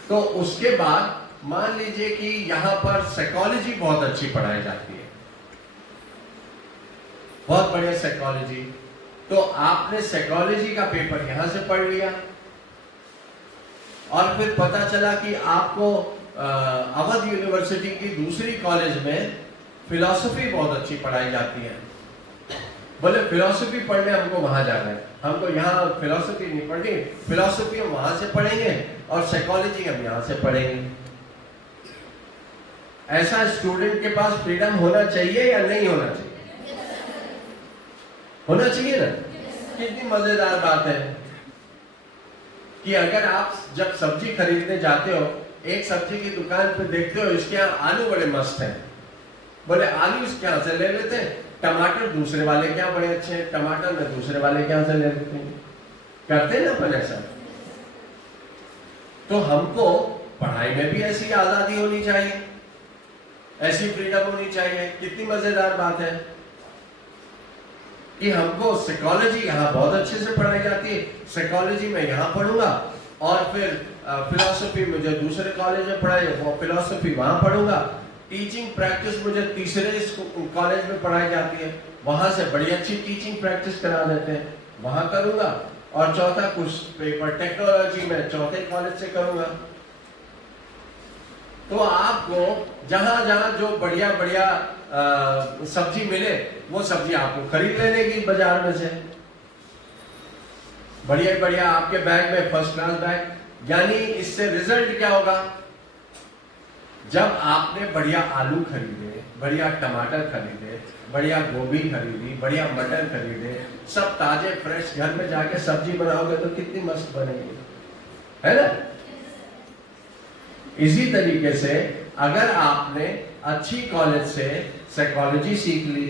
तो उसके बाद मान लीजिए कि यहां पर साइकोलॉजी बहुत अच्छी पढ़ाई जाती है, बहुत बढ़िया साइकोलॉजी, तो आपने साइकोलॉजी का पेपर यहां से पढ़ लिया और फिर पता चला कि आपको अवध यूनिवर्सिटी की दूसरी कॉलेज में फिलॉसफी बहुत अच्छी पढ़ाई जाती है। बोले फिलॉसफी पढ़ने हमको वहां जाना है, हमको यहाँ फिलॉसफी नहीं पढ़नी, फिलॉसफी हम वहां से पढ़ेंगे और साइकोलॉजी हम यहाँ से पढ़ेंगे। ऐसा स्टूडेंट के पास फ्रीडम होना चाहिए या नहीं होना चाहिए? होना चाहिए ना? कितनी मजेदार बात है कि अगर आप जब सब्जी खरीदने जाते हो, एक सब्जी की दुकान पे देखते हो इसके यहाँ आलू बड़े मस्त हैं, बोले आलू इसके यहाँ से ले लेते हैं, टमाटर दूसरे वाले के यहाँ बड़े अच्छे हैं, टमाटर में दूसरे वाले के यहाँ से ले लेते हैं, करते हैं ना अपन ऐसा। तो हमको पढ़ाई में भी ऐसी आजादी होनी चाहिए, ऐसी फ्रीडम होनी चाहिए। कितनी मजेदार बात है कि हमको साइकोलॉजी यहाँ बहुत अच्छे से पढ़ाई जाती है, साइकोलॉजी में यहाँ पढ़ूंगा और फिर फिलॉसफी मुझे दूसरे कॉलेज में पढ़ाई, वो फिलॉसफी वहां पढ़ूंगा। टीचिंग प्रैक्टिस मुझे तीसरे कॉलेज में पढ़ाई जाती है, वहां से बड़ी अच्छी टीचिंग प्रैक्टिस करा देते हैं, वहां करूंगा, और चौथा कुछ पेपर टेक्नोलॉजी में चौथे कॉलेज से करूंगा। तो आपको जहां जहां जो बढ़िया बढ़िया सब्जी मिले वो सब्जी आपको खरीद लेने की बाजार में से, बढ़िया बढ़िया आपके बैग में फर्स्ट क्लास बैग। यानी इससे रिजल्ट क्या होगा? जब आपने बढ़िया आलू खरीदे, बढ़िया टमाटर खरीदे, बढ़िया गोभी खरीदी, बढ़िया मटर खरीदे, सब ताजे फ्रेश, घर में जाके सब्जी बनाओगे तो कितनी मस्त बनेगी, है ना? इसी तरीके से अगर आपने अच्छी कॉलेज से साइकोलॉजी सीख ली,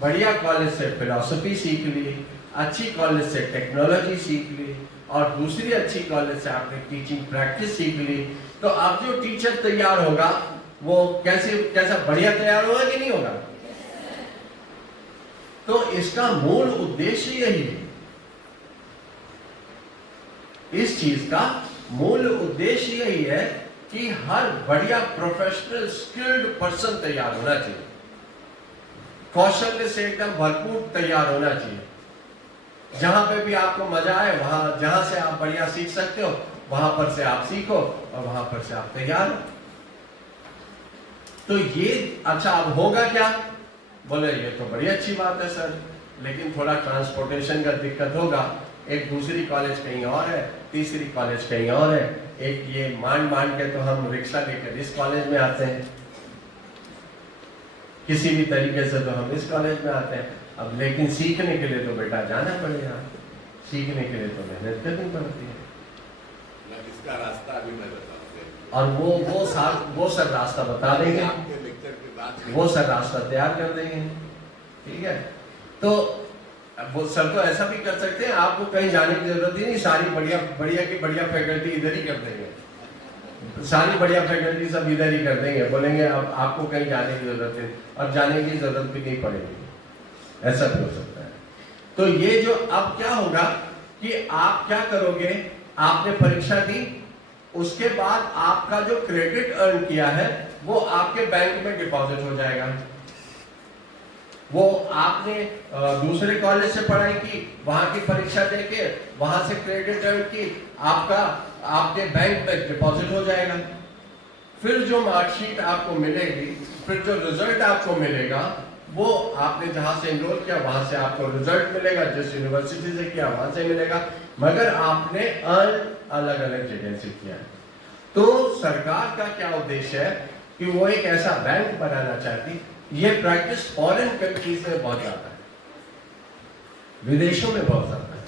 बढ़िया कॉलेज से फिलॉसफी सीख ली, अच्छी कॉलेज से टेक्नोलॉजी सीख ली, और दूसरी अच्छी कॉलेज से आपने टीचिंग प्रैक्टिस सीख ली, तो अब जो टीचर तैयार होगा वो कैसा बढ़िया तैयार होगा कि नहीं होगा? तो इसका मूल उद्देश्य यही है, इस चीज का मूल उद्देश्य यही है कि हर बढ़िया प्रोफेशनल स्किल्ड पर्सन तैयार होना चाहिए, कौशल्य से एकदम भरपूर तैयार होना चाहिए। जहां पे भी आपको मजा आए, वहां जहां से आप बढ़िया सीख सकते हो वहां पर से आप सीखो, और वहां पर से आप तैयार हो। तो ये अच्छा, अब होगा क्या? बोले ये तो बड़ी अच्छी बात है सर, लेकिन थोड़ा ट्रांसपोर्टेशन का दिक्कत होगा। एक दूसरी कॉलेज कहीं और है, तीसरी कॉलेज कहीं और है, एक ये मान के तो हम रिक्शा लेकर इस कॉलेज में आते हैं, किसी भी तरीके से तो हम इस कॉलेज में आते हैं। अब लेकिन सीखने के लिए तो बेटा जाना पड़ेगा, सीखने के लिए तो मेहनत करनी पड़ती है। इसका रास्ता अभी मैं बताऊंगा, और वो सर रास्ता बता देंगे, आपके लेक्चर के बाद वो सर रास्ता तैयार कर देंगे, ठीक है? तो वो सर तो ऐसा भी कर सकते हैं, आपको कहीं जाने की जरूरत ही नहीं, सारी बढ़िया की बढ़िया फैकल्टी इधर ही कर देंगे, सारी बढ़िया फैकल्टी सब इधर ही कर देंगे, बोलेंगे अब आपको कहीं जाने की जरूरत है, और जाने की जरूरत भी नहीं पड़ेगी, ऐसा भी हो सकता है। तो ये जो अब क्या होगा कि आप क्या करोगे, आपने परीक्षा दी, उसके बाद आपका जो क्रेडिट अर्न किया है वो आपके बैंक में डिपॉजिट हो जाएगा। वो आपने दूसरे कॉलेज से पढ़ाई की, वहां की परीक्षा देके वहां से क्रेडिट अर्न की, आपका आपके बैंक में डिपॉजिट हो जाएगा। फिर जो मार्कशीट आपको मिलेगी, फिर जो रिजल्ट आपको मिलेगा, वो आपने जहां से एनरोल किया वहां से आपको रिजल्ट मिलेगा, जिस यूनिवर्सिटी से किया वहां से मिलेगा, मगर आपने अर्न अलग अलग जगह से किया है। तो सरकार का क्या उद्देश्य है कि वो एक ऐसा बैंक बनाना चाहती। ये प्रैक्टिस फॉरेन कंट्रीज में बहुत ज्यादा है, विदेशों में बहुत ज्यादा है,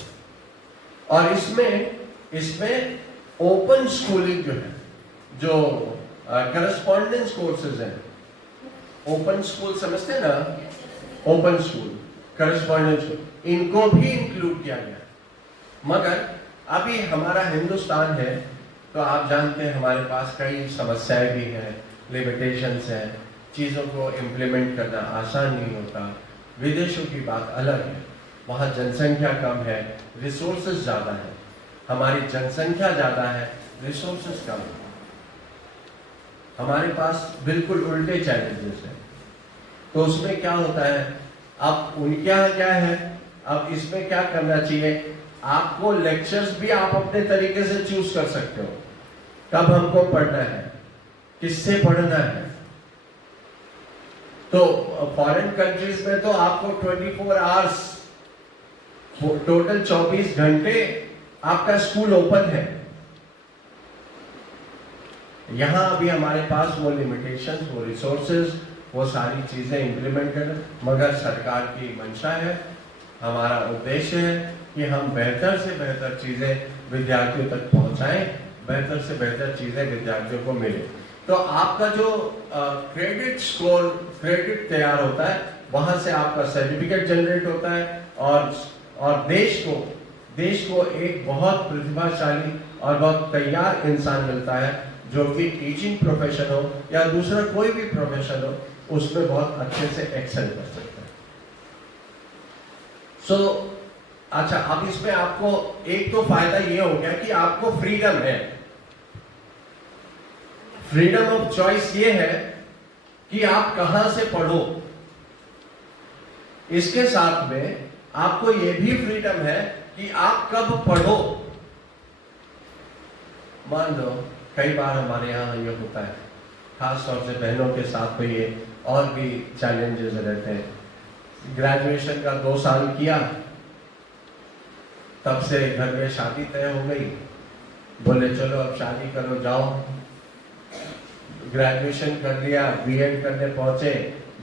और इसमें ओपन स्कूलिंग जो है, जो करस्पॉन्डेंस कोर्सेज हैं, ओपन स्कूल समझते हैं ना, ओपन स्कूल, करस्पॉन्डेंस स्कूल, इनको भी इंक्लूड किया गया। मगर अभी हमारा हिंदुस्तान है तो आप जानते हैं हमारे पास कई समस्याएं भी हैं, लिमिटेशंस हैं, चीज़ों को इम्प्लीमेंट करना आसान नहीं होता। विदेशों की बात अलग है, वहाँ जनसंख्या कम है, रिसोर्सेज ज़्यादा है, हमारी जनसंख्या ज़्यादा है, रिसोर्सेज कम है, हमारे पास बिल्कुल उल्टे चैलेंजेस हैं। तो उसमें क्या होता है, अब उनके यहाँ क्या है, अब इसमें क्या करना चाहिए, आपको लेक्चर्स भी आप अपने तरीके से चूज कर सकते हो, कब हमको पढ़ना है, किससे पढ़ना है। तो फॉरेन कंट्रीज में तो आपको 24 आवर्स, टोटल 24 घंटे आपका स्कूल ओपन है। यहां अभी हमारे पास वो लिमिटेशंस, वो रिसोर्सेज, वो सारी चीजें इंप्लीमेंट करना, मगर सरकार की मंशा है, हमारा उद्देश्य है कि हम बेहतर से बेहतर चीजें विद्यार्थियों तक पहुंचाएं, बेहतर से बेहतर चीजें विद्यार्थियों को मिले। तो आपका जो क्रेडिट स्कोर, क्रेडिट तैयार होता है, वहां से आपका सर्टिफिकेट जनरेट होता है, और देश को एक बहुत प्रतिभाशाली और बहुत तैयार इंसान मिलता है, जो कि टीचिंग प्रोफेशन हो या दूसरा कोई भी प्रोफेशन हो, उसमें बहुत अच्छे से एक्सेल कर सकता है। अच्छा, अब इसमें आपको एक तो फायदा ये हो गया कि आपको फ्रीडम है, फ्रीडम ऑफ चॉइस ये है कि आप कहां से पढ़ो। इसके साथ में आपको ये भी फ्रीडम है कि आप कब पढ़ो। मान लो कई बार हमारे यहाँ ये होता है, खास तौर से बहनों के साथ तो ये और भी चैलेंजेस रहते हैं। ग्रेजुएशन का 2 साल किया, तब से घर में शादी तय हो गई, बोले चलो अब शादी करो जाओ। ग्रेजुएशन कर लिया, बीएड करने पहुंचे,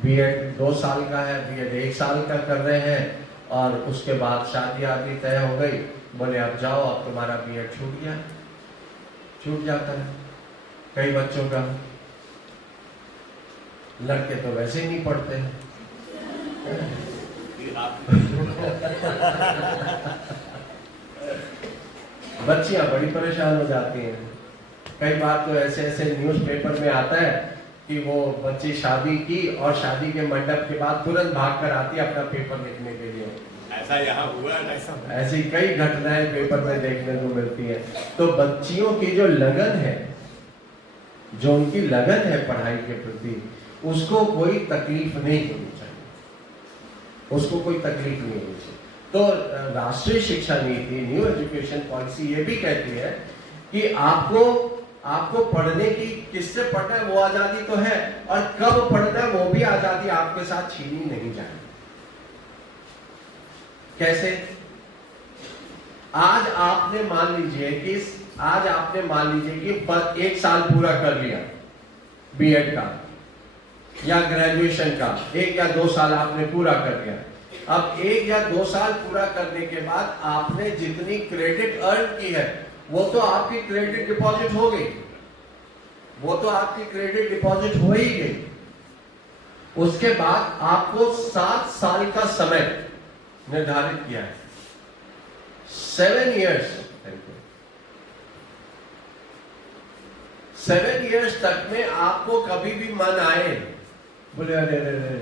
बीएड 2 साल का है, बीएड 1 साल का कर रहे हैं, और उसके बाद शादी आदि तय हो गई, बोले अब जाओ, अब तुम्हारा बीएड छूट जाता है। कई बच्चों का, लड़के तो वैसे ही नहीं पढ़ते हैं। बच्चियां बड़ी परेशान हो जाती हैं। कई बार तो ऐसे न्यूज़पेपर में आता है कि वो बच्ची शादी की और शादी के मंडप के बाद तुरंत भाग कर आती है अपना पेपर लिखने के लिए। ऐसा यहाँ हुआ है, ऐसी कई घटनाएं पेपर में देखने को मिलती है। तो बच्चियों की जो लगन है, जो उनकी लगन है पढ़ाई के प्रति, उसको कोई तकलीफ नहीं होनी चाहिए, उसको कोई तकलीफ नहीं होनी चाहिए। तो राष्ट्रीय शिक्षा नीति, न्यू एजुकेशन पॉलिसी ये भी कहती है कि आपको पढ़ने की, किससे पढ़ना है वो आजादी तो है, और कब पढ़ना है वो भी आजादी आपके साथ छीनी नहीं जाएगी। कैसे? आज आपने मान लीजिए कि 1 साल पूरा कर लिया बीएड का या ग्रेजुएशन का, 1 या 2 साल आपने पूरा कर लिया। अब 1 या 2 साल पूरा करने के बाद आपने जितनी क्रेडिट अर्न की है वो तो आपकी क्रेडिट डिपॉजिट हो गई, वो तो आपकी क्रेडिट डिपॉजिट हो ही गई। उसके बाद आपको 7 साल का समय निर्धारित किया है, 7 इयर्स। 7 इयर्स तक में आपको कभी भी मन आए, बोले अरे अरे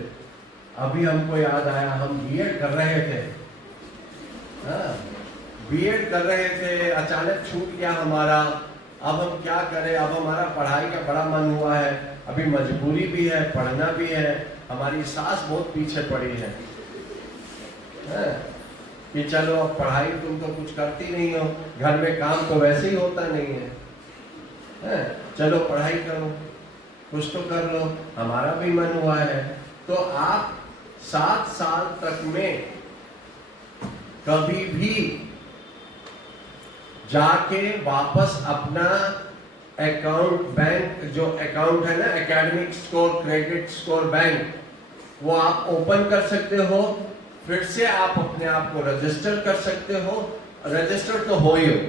अभी हमको याद आया हम बीएड कर रहे थे, बीएड कर रहे थे, अचानक छूट गया हमारा, अब हम क्या करें, अब हमारा पढ़ाई का बड़ा मन हुआ है, अभी मजबूरी भी है, पढ़ना भी है, हमारी सास बहुत पीछे पड़ी है कि चलो अब पढ़ाई तुम तो कुछ करती नहीं हो, घर में काम तो वैसे ही होता नहीं है, चलो पढ़ाई करो, कुछ तो कर लो, हमारा भी मन हुआ है। तो आप 7 साल तक में कभी भी जाके वापस अपना अकाउंट, बैंक जो अकाउंट है ना, academic score, credit score bank, वो आप ओपन कर सकते हो, फिर से आप अपने आप को रजिस्टर कर सकते हो, रजिस्टर तो हो ही हो,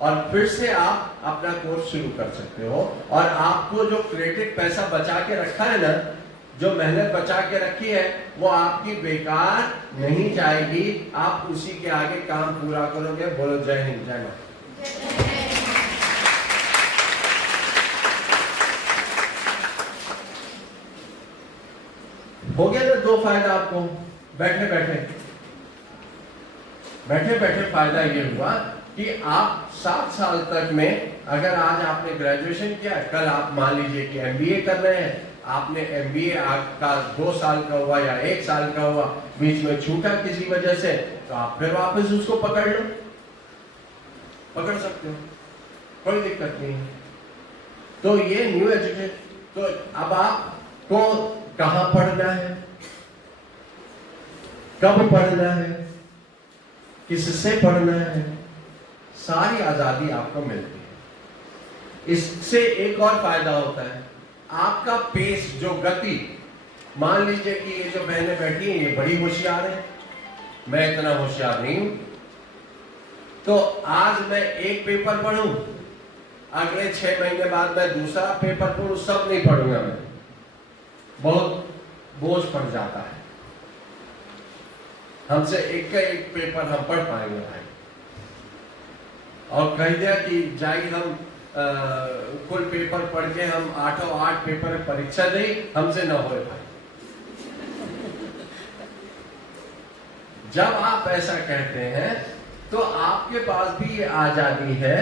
और फिर से आप अपना कोर्स शुरू कर सकते हो। और आपको जो क्रेडिट पैसा बचा के रखा है ना, जो मेहनत बचा के रखी है, वो आपकी बेकार नहीं जाएगी, आप उसी के आगे काम पूरा करोगे। बोलो जय हिंद, जय माता। हो गया ना 2 फायदा आपको, बैठे बैठे फायदा ये हुआ कि आप 7 साल तक में, अगर आज आपने ग्रेजुएशन किया, कल आप मान लीजिए कि एमबीए कर रहे हैं, आपने एमबीए आपका 2 साल का हुआ या 1 साल का हुआ, बीच में छूटा किसी वजह से, तो आप फिर वापस उसको पकड़ लो, पकड़ सकते हो, कोई दिक्कत नहीं है। तो ये न्यू एजुकेशन, तो अब आपको कहां पढ़ना है, कब पढ़ना है, किससे पढ़ना है, सारी आजादी आपको मिलती है। इससे एक और फायदा होता है, आपका पेस, जो गति, मान लीजिए कि ये जो बहनें बैठी हैं ये बड़ी होशियार है, मैं इतना होशियार नहीं हूं, तो आज मैं एक पेपर पढ़ूं, अगले 6 महीने बाद मैं दूसरा पेपर पढ़ूं, सब नहीं पढ़ूंगा मैं, बहुत बोझ पड़ जाता है। हमसे एक का एक पेपर हम पढ़ पाएंगे भाई, और कह दिया कि जाइए हम कुल पेपर पढ़ के हम 8 पेपर परीक्षा दें, हमसे न हो भाई। जब आप ऐसा कहते हैं तो आपके पास भी ये आजादी है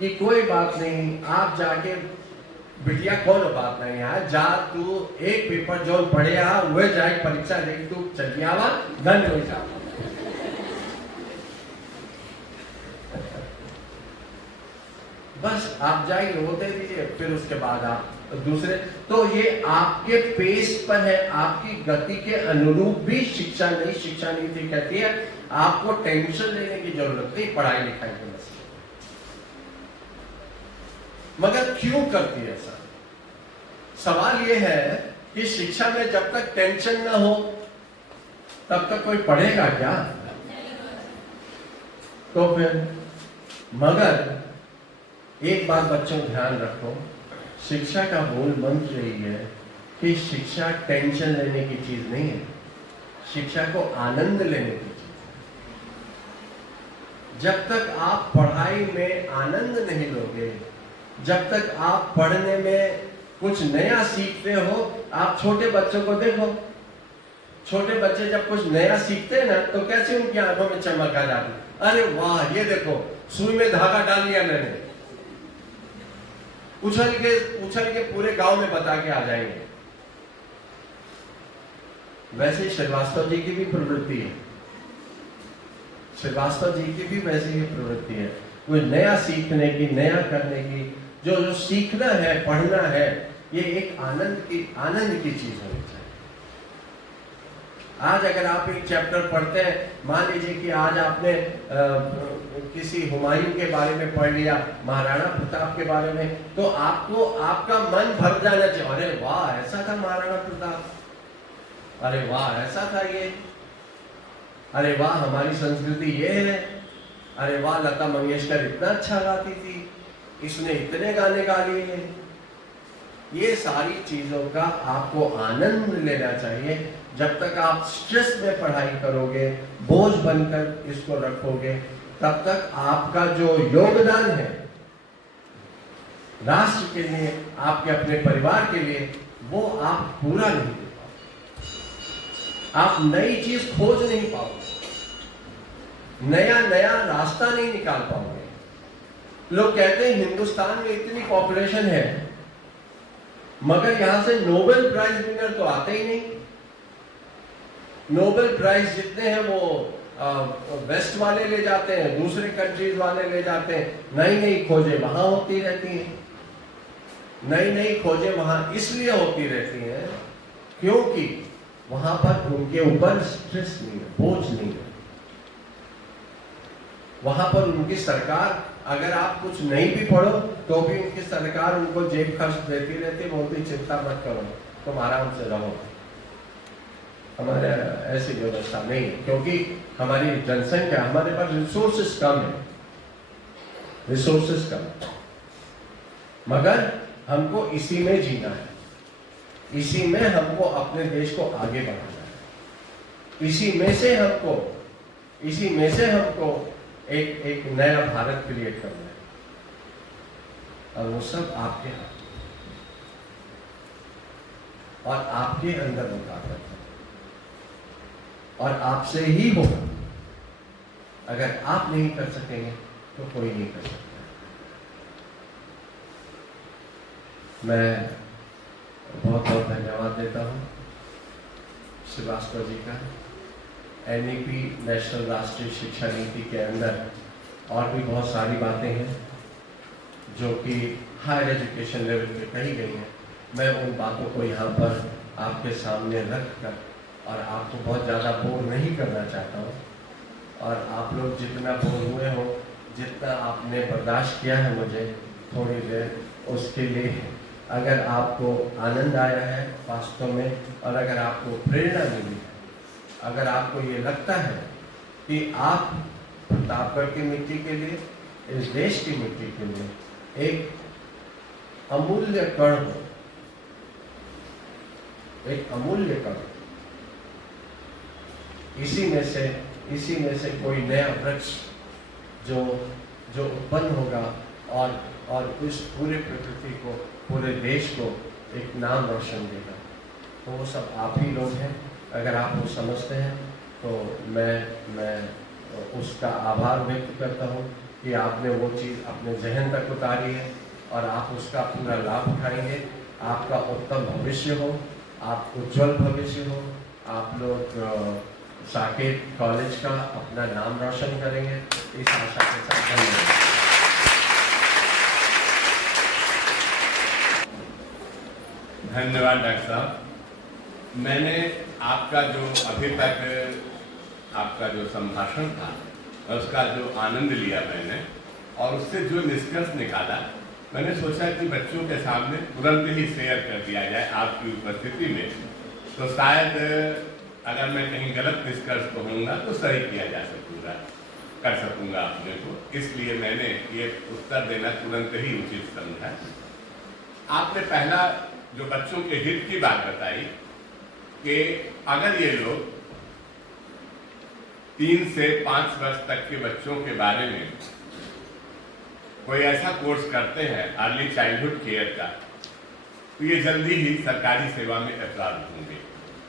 कि कोई बात नहीं, आप जाके, बिटिया कौन बात नहीं है, जा तू एक पेपर जो पढ़े वह जाए परीक्षा देगी, तू चल आवा, धन्य हो जा। बस आप जाइए, वो दे दीजिए, फिर उसके बाद आप दूसरे। तो ये आपके पेस पर है, आपकी गति के अनुरूप भी शिक्षा नई शिक्षा नीति कहती है। आपको टेंशन लेने की जरूरत नहीं पढ़ाई लिखाई के मसले। मगर क्यों करती है ऐसा? सवाल यह है कि शिक्षा में जब तक टेंशन ना हो तब तक कोई पढ़ेगा क्या? तो फिर, मगर एक बात बच्चों ध्यान रखो, शिक्षा का मूल मंत्र यही है कि शिक्षा टेंशन लेने की चीज नहीं है, शिक्षा को आनंद लेने की चीज है। जब तक आप पढ़ाई में आनंद नहीं लोगे, जब तक आप पढ़ने में कुछ नया सीखते हो, आप छोटे बच्चों को देखो, छोटे बच्चे जब कुछ नया सीखते हैं ना, तो कैसे उनकी आंखों में चमक आ जाती, अरे वाह ये देखो सुई में धागा डाल लिया मैंने, उछल के पूरे गांव में बता के आ जाएंगे। वैसे श्रीवास्तव जी की भी प्रवृत्ति है, श्रीवास्तव जी की भी वैसी ही प्रवृत्ति है, कोई नया सीखने की, नया करने की, जो सीखना है, पढ़ना है, ये एक आनंद की चीज होनी चाहिए। आज अगर आप एक चैप्टर पढ़ते हैं, मान लीजिए कि आज आपने किसी हुमायूं के बारे में पढ़ लिया, महाराणा प्रताप के बारे में, तो आपको आपका मन भर जाना चाहिए, अरे वाह ऐसा था महाराणा प्रताप, अरे वाह ऐसा था ये, अरे वाह हमारी संस्कृति ये है, अरे वाह लता मंगेशकर इतना अच्छा गाती थी, इसने इतने गाने गा लिए। ये सारी चीजों का आपको आनंद लेना चाहिए। जब तक आप स्ट्रेस में पढ़ाई करोगे, बोझ बनकर इसको रखोगे, तब तक आपका जो योगदान है राष्ट्र के लिए, आपके अपने परिवार के लिए, वो आप पूरा नहीं दे पाओगे। आप नई चीज खोज नहीं पाओगे, नया रास्ता नहीं निकाल पाओगे। लोग कहते हैं हिंदुस्तान में इतनी पॉपुलेशन है, मगर यहां से नोबेल प्राइज विनर तो आते ही नहीं। नोबेल प्राइज जितने हैं वो वेस्ट वाले ले जाते हैं, दूसरे कंट्रीज वाले ले जाते हैं। नई खोजें वहां होती रहती हैं, नई खोजें वहां इसलिए होती रहती हैं क्योंकि वहां पर उनके ऊपर स्ट्रेस नहीं है, बोझ नहीं है। वहां पर उनकी सरकार, अगर आप कुछ नहीं भी पढ़ो तो भी उनकी सरकार उनको जेब खर्च देती रहती है, बोलती चिंता मत करो, तुम आराम से रहो। हमारे ऐसी व्यवस्था नहीं है, क्योंकि हमारी जनसंख्या, हमारे पास रिसोर्सेस कम है, रिसोर्सेस कम है, मगर हमको इसी में जीना है, इसी में हमको अपने देश को आगे बढ़ाना है, इसी में से हमको एक नया भारत क्रिएट करना है, और वो सब आपके हाथ में, और आपके अंदर वो ताकत है, और आपसे ही होगा। अगर आप नहीं कर सकेंगे तो कोई नहीं कर सकता। मैं बहुत बहुत धन्यवाद देता हूँ श्रीवास्तव जी का। एनईपी नेशनल राष्ट्रीय शिक्षा नीति के अंदर और भी बहुत सारी बातें हैं जो कि हायर एजुकेशन लेवल पे कही गई हैं। मैं उन बातों को यहाँ पर आपके सामने रख कर और आपको बहुत ज़्यादा बोर नहीं करना चाहता हूँ, और आप लोग जितना बोर हुए हो, जितना आपने बर्दाश्त किया है मुझे थोड़ी देर, उसके लिए अगर आपको आनंद आया है वास्तव में, और अगर आपको प्रेरणा मिली है, अगर आपको ये लगता है कि आप प्रतापगढ़ की मिट्टी के लिए, इस देश की मिट्टी के लिए एक अमूल्य कण हो, एक अमूल्य कण, इसी में से कोई नया वृक्ष जो उत्पन्न होगा और उस पूरे प्रकृति को, पूरे देश को एक नाम रोशन देगा, तो वो सब आप ही लोग हैं। अगर आप वो समझते हैं तो मैं उसका आभार व्यक्त करता हूँ कि आपने वो चीज़ अपने जहन तक उतारी है और आप उसका पूरा लाभ उठाएंगे। आपका उत्तम भविष्य हो, आप उज्जवल भविष्य हो, आप लोग साकेत कॉलेज का अपना नाम रोशन करेंगे, इस आशा के साथ धन्यवाद। धन्यवाद डॉक्टर साहब। मैंने आपका जो अभी तक आपका जो संभाषण था उसका जो आनंद लिया मैंने, और उससे जो निष्कर्ष निकाला, मैंने सोचा कि बच्चों के सामने तुरंत ही शेयर कर दिया जाए आपकी उपस्थिति में, तो शायद अगर मैं कहीं गलत निष्कर्ष कहूँगा तो सही किया जा सकूँगा, कर सकूँगा अपने को। इसलिए मैंने ये उत्तर देना तुरंत ही उचित समझा। आपने पहला जो बच्चों के हित की बात बताई कि अगर ये लोग 3 से 5 वर्ष तक के बच्चों के बारे में कोई ऐसा कोर्स करते हैं अर्ली चाइल्डहुड केयर का, तो ये जल्दी ही सरकारी सेवा में एब्जॉर्ब होंगे,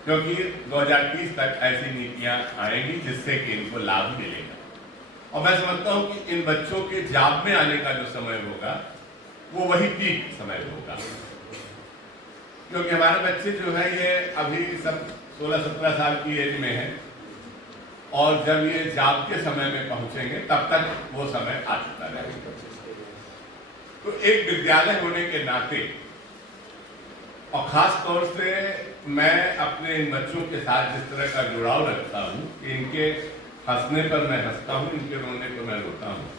क्योंकि 2030 तक ऐसी नीतियां आएंगी जिससे कि इनको लाभ मिलेगा। और मैं समझता हूं कि इन बच्चों के जॉब में आने का जो समय होगा वो वही पीक समय होगा, क्योंकि हमारे बच्चे जो है ये अभी सब 16-17 साल की एज में है, और जब ये जॉब के समय में पहुंचेंगे तब तक वो समय आ चुका रहेगा। तो एक विद्यालय होने के नाते, और खास तौर से मैं अपने इन बच्चों के साथ जिस तरह का जुड़ाव रखता हूँ कि इनके हंसने पर मैं हंसता हूँ, इनके रोने पर मैं रोता हूँ,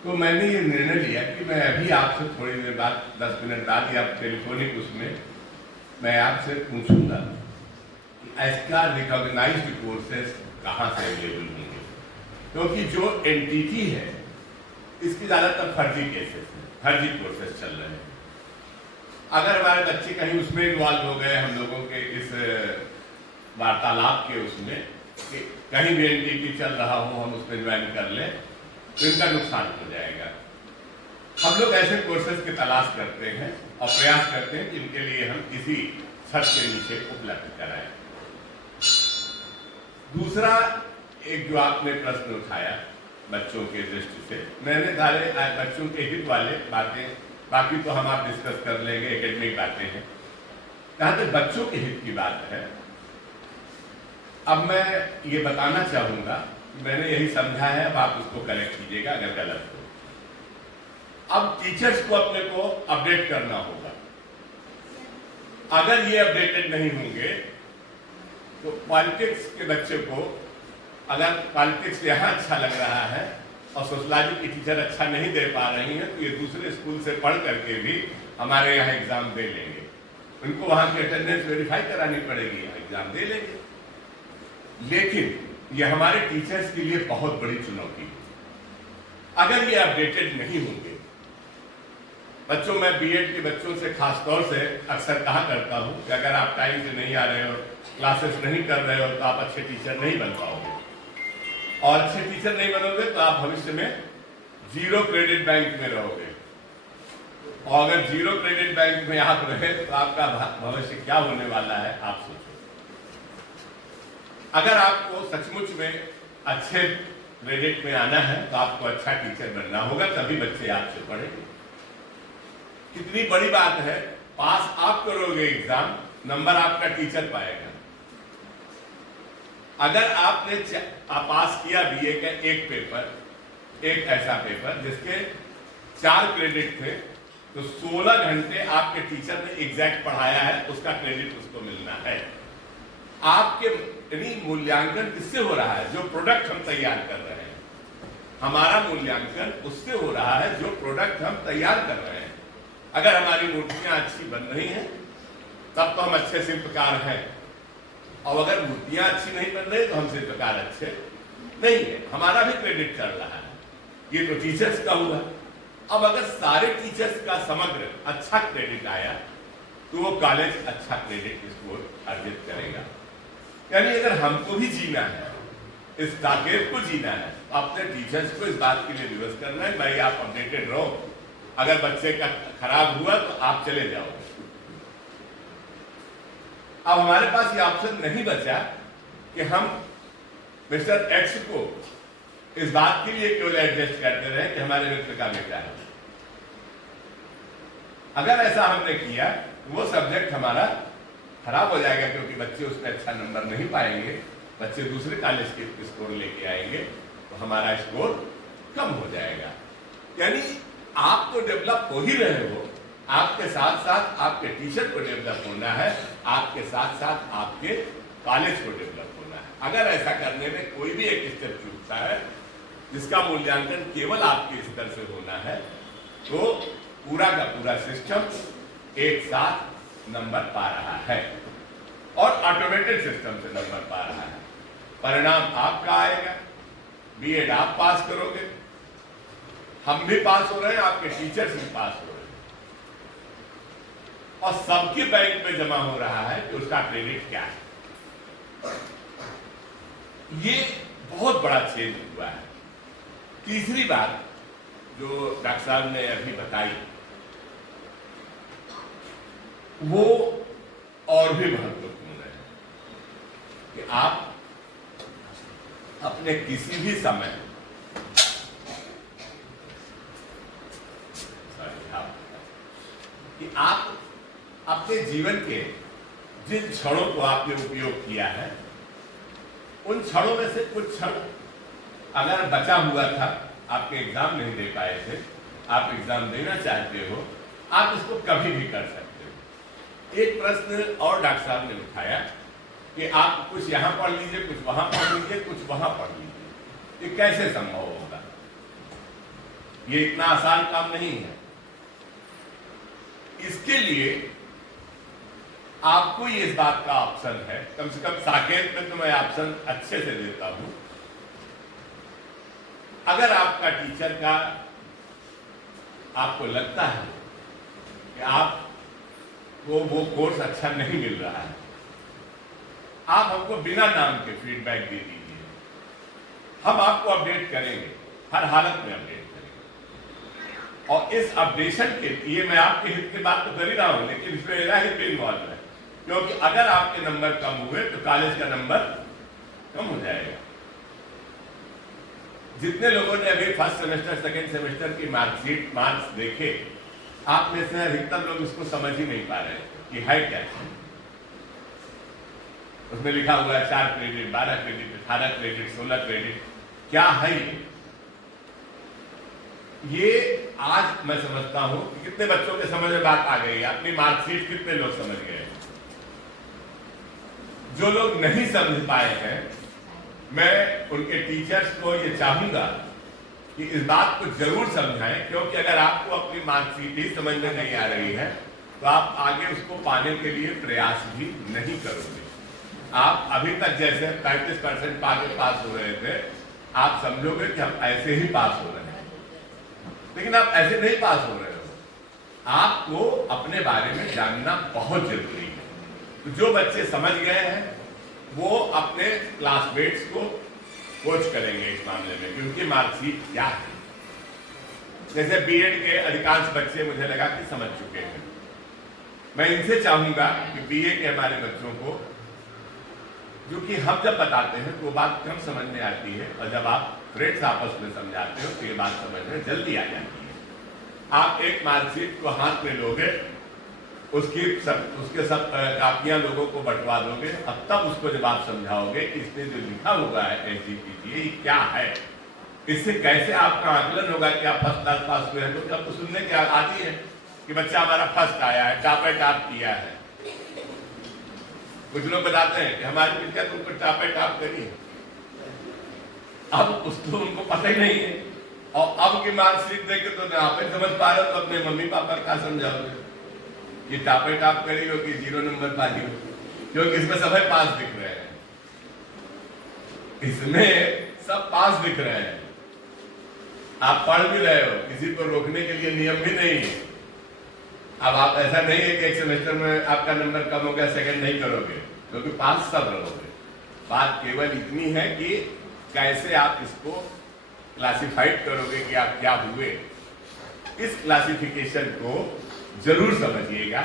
तो मैंने ये निर्णय लिया कि मैं अभी आपसे थोड़ी देर बाद 10 मिनट बाद या टेलीफोनिक उसमें मैं आपसे पूछूंगा कि इसका रिकॉग्नाइज्ड कोर्सेस कहाँ से अवेलेबल होंगे, क्योंकि जो एनटीटी है इसकी ज़्यादातर फर्जी केसेस हैं, फर्जी कोर्सेस चल रहे हैं। अगर हमारे बच्चे कहीं उसमें इन्वॉल्व हो गए हम लोगों के इस वार्तालाप के उसमें कि कहीं भी एनटीटी चल रहा हो हम उसमें ज्वाइन कर लें, तो इनका नुकसान हो जाएगा। हम लोग ऐसे कोर्सेज की तलाश करते हैं और प्रयास करते हैं कि इनके लिए हम किसी छत के नीचे उपलब्ध कराएं। दूसरा एक जो आपने प्रश्न उठाया बच्चों के दृष्टि से, मैंने सारे बच्चों के हित वाले बातें, बाकी तो हम आप डिस्कस कर लेंगे, एकेडमिक बातें हैं। जहाँ तक बच्चों के हित की बात है, अब मैं ये बताना चाहूँगा, मैंने यही समझा है, अब आप उसको करेक्ट कीजिएगा अगर गलत हो। अब टीचर्स को अपने को अपडेट करना होगा। अगर ये अपडेटेड नहीं होंगे तो पॉलिटिक्स के बच्चे को, अगर पॉलिटिक्स यहाँ अच्छा लग रहा है और सोशलॉजी की टीचर अच्छा नहीं दे पा रही हैं, तो ये दूसरे स्कूल से पढ़ करके भी हमारे यहाँ एग्जाम दे लेंगे। उनको वहाँ की अटेंडेंस वेरीफाई करानी पड़ेगी, एग्जाम दे लेंगे। लेकिन ये हमारे टीचर्स के लिए बहुत बड़ी चुनौती है अगर ये अपडेटेड नहीं होंगे। बच्चों, मैं बीएड के बच्चों से खास तौर से अक्सर कहा करता हूँ कि अगर आप टाइम से नहीं आ रहे हो, क्लासेस नहीं कर रहे हो, तो आप अच्छे टीचर नहीं बन पाओगे, और अच्छे टीचर नहीं बनोगे तो आप भविष्य में 0 क्रेडिट बैंक में रहोगे, और अगर 0 क्रेडिट बैंक में आप रहे तो आपका भविष्य क्या होने वाला है आप सोचो। अगर आपको सचमुच में अच्छे क्रेडिट में आना है तो आपको अच्छा टीचर बनना होगा, तभी बच्चे आपसे पढ़ेंगे। कितनी बड़ी बात है, पास आप करोगे एग्जाम, नंबर आपका टीचर पाएगा। अगर आपने पास किया बीए का एक पेपर, एक ऐसा पेपर जिसके 4 क्रेडिट थे, तो 16 घंटे आपके टीचर ने एग्जैक्ट पढ़ाया है, उसका क्रेडिट उसको मिलना है। आपके मूल्यांकन किससे हो रहा है? जो प्रोडक्ट हम तैयार कर रहे हैं, हमारा मूल्यांकन उससे हो रहा है जो प्रोडक्ट हम तैयार कर रहे हैं। अगर हमारी मूर्तियां अच्छी बन रही हैं तब तो हम अच्छे शिल्पकार हैं, और अगर मूर्तियां अच्छी नहीं बन रही तो हम शिल्पकार अच्छे नहीं है, हमारा भी क्रेडिट चल रहा है। ये तो टीचर्स का हुआ। अब अगर सारे टीचर्स का समग्र अच्छा क्रेडिट आया तो वो कॉलेज अच्छा क्रेडिट स्कोर अर्जित करेगा। यानी अगर हमको भी जीना है, इस टारगेट को जीना है, तो अपने टीचर्स को इस बात के लिए रिवर्स करना है, भाई आप अपडेटेड रहो, अगर बच्चे का खराब हुआ तो आप चले जाओ। अब हमारे पास ये ऑप्शन नहीं बचा कि हम मिस्टर एक्स को इस बात के लिए केवल एडजस्ट करते रहे कि हमारे मित्र का बेटा है। अगर ऐसा हमने किया तो वो सब्जेक्ट हमारा खराब हो जाएगा, क्योंकि बच्चे उसमें अच्छा नंबर नहीं पाएंगे, बच्चे दूसरे कॉलेज के स्कोर लेके आएंगे तो हमारा स्कोर कम हो जाएगा। यानी आप तो डेवलप हो ही रहे हो, आपके साथ साथ आपके टीचर को डेवलप होना है, आपके साथ साथ आपके कॉलेज को डेवलप होना है। अगर ऐसा करने में कोई भी एक स्टेप चूकता है जिसका मूल्यांकन केवल आपके स्तर से होना है, तो पूरा का पूरा सिस्टम एक साथ नंबर पा रहा है और ऑटोमेटेड सिस्टम से नंबर पा रहा है। परिणाम आपका आएगा, बीएड आप पास करोगे, हम भी पास हो रहे हैं, आपके टीचर्स भी पास हो रहे हैं, और सबके बैंक में जमा हो रहा है कि उसका क्रेडिट क्या है। ये बहुत बड़ा चेंज हुआ है। तीसरी बात जो डॉक्टर साहब ने अभी बताई वो और भी महत्वपूर्ण है कि आप अपने किसी भी समय कि आप अपने जीवन के जिन क्षणों को आपने उपयोग किया है, उन क्षणों में से कुछ क्षण अगर बचा हुआ था, आपके एग्जाम नहीं दे पाए थे, आप एग्जाम देना चाहते हो, आप इसको कभी भी कर सकते हो। एक प्रश्न और डॉक्टर साहब ने उठाया कि आप कुछ यहां पढ़ लीजिए, कुछ वहां पढ़ लीजिए, कुछ वहां पढ़ लीजिए। ये कैसे संभव होगा? ये इतना आसान काम नहीं है। इसके लिए आपको ये इस बात का ऑप्शन है, कम से कम साकेत में तो मैं ऑप्शन अच्छे से देता हूं। अगर आपका टीचर का आपको लगता है कि आपको वो कोर्स अच्छा नहीं मिल रहा है, आप हमको बिना नाम के फीडबैक दे दीजिए, हम आपको अपडेट करेंगे, हर हालत में अपडेट करेंगे। और इस अपडेशन के लिए मैं आपके हित की बात तो कर ही रहा हूं, लेकिन इसमें मेरा हित भी इन्वॉल्व है, क्योंकि अगर आपके नंबर कम हुए तो कॉलेज का नंबर कम हो जाएगा। जितने लोगों ने अभी फर्स्ट सेमेस्टर सेकेंड सेमेस्टर की मार्कशीट मार्क्स देखे, आप में से अधिकतर लोग इसको समझ ही नहीं पा रहे कि है क्या। उसमें लिखा हुआ है 4 क्रेडिट, 12 क्रेडिट, 18 क्रेडिट, 16 क्रेडिट, क्या है ये? आज मैं समझता हूं कि कितने बच्चों के समझ में बात आ गई है, अपनी मार्कशीट कितने लोग समझ गए। जो लोग नहीं समझ पाए हैं, मैं उनके टीचर्स को ये चाहूंगा कि इस बात को जरूर समझाएं, क्योंकि अगर आपको अपनी मार्कशीट ही समझ में नहीं आ रही है तो आप आगे उसको पाने के लिए प्रयास भी नहीं करोगे। आप अभी तक जैसे 35% पाके पास हो रहे थे, आप समझोगे कि हम ऐसे ही पास हो रहे हैं, लेकिन आप ऐसे नहीं पास हो रहे हो। आपको अपने बारे में जानना बहुत जरूरी है। तो जो बच्चे समझ गए हैं वो अपने क्लासमेट्स को कोच करेंगे इस मामले में कि उनकी मार्कशीट क्या है। जैसे बीएड के अधिकांश बच्चे मुझे लगा कि समझ चुके हैं, मैं इनसे चाहूंगा कि बीए के हमारे बच्चों को, जो कि हम जब बताते हैं तो वो बात कम समझ में आती है, और जब आप फ्रेंड्स आपस में समझाते हो तो ये बात समझ में जल्दी आ जाती है। आप एक मार्कशीट को हाथ में लोगे, उसके सब कापियां लोगों को बंटवा दोगे, अब तब उसको जब आप समझाओगे कि इसमें जो लिखा हुआ है SGPT ये क्या है, इससे कैसे आपका आकलन होगा कि आप फर्स्ट क्लास पास हुए हैं। तो अब तो सुनने के आती है कि बच्चा हमारा फर्स्ट आया है, टापे टाप किया है। कुछ लोग बताते हैं कि हमारी बिटिया तुमको टापे टाप करी है, अब उसको उनको पता ही नहीं है। और अब की मार्कशीट देख के तो आप समझ पा रहे हो, तो अपने मम्मी पापा क्या समझाओगे कि टापे टाप करी हो कि 0 नंबर पाई हो, क्योंकि इसमें सभी पास दिख रहे हैं, इसमें सब पास दिख रहे हैं। आप पढ़ भी रहे हो, किसी को रोकने के लिए नियम भी नहीं है। अब आप ऐसा नहीं है कि एक सेमेस्टर में आपका नंबर कम हो गया, सेकंड नहीं करोगे, क्योंकि पास सब रहोगे। बात केवल इतनी है कि कैसे आप इसको क्लासिफाइड करोगे कि आप क्या हुए। इस क्लासिफिकेशन को जरूर समझिएगा।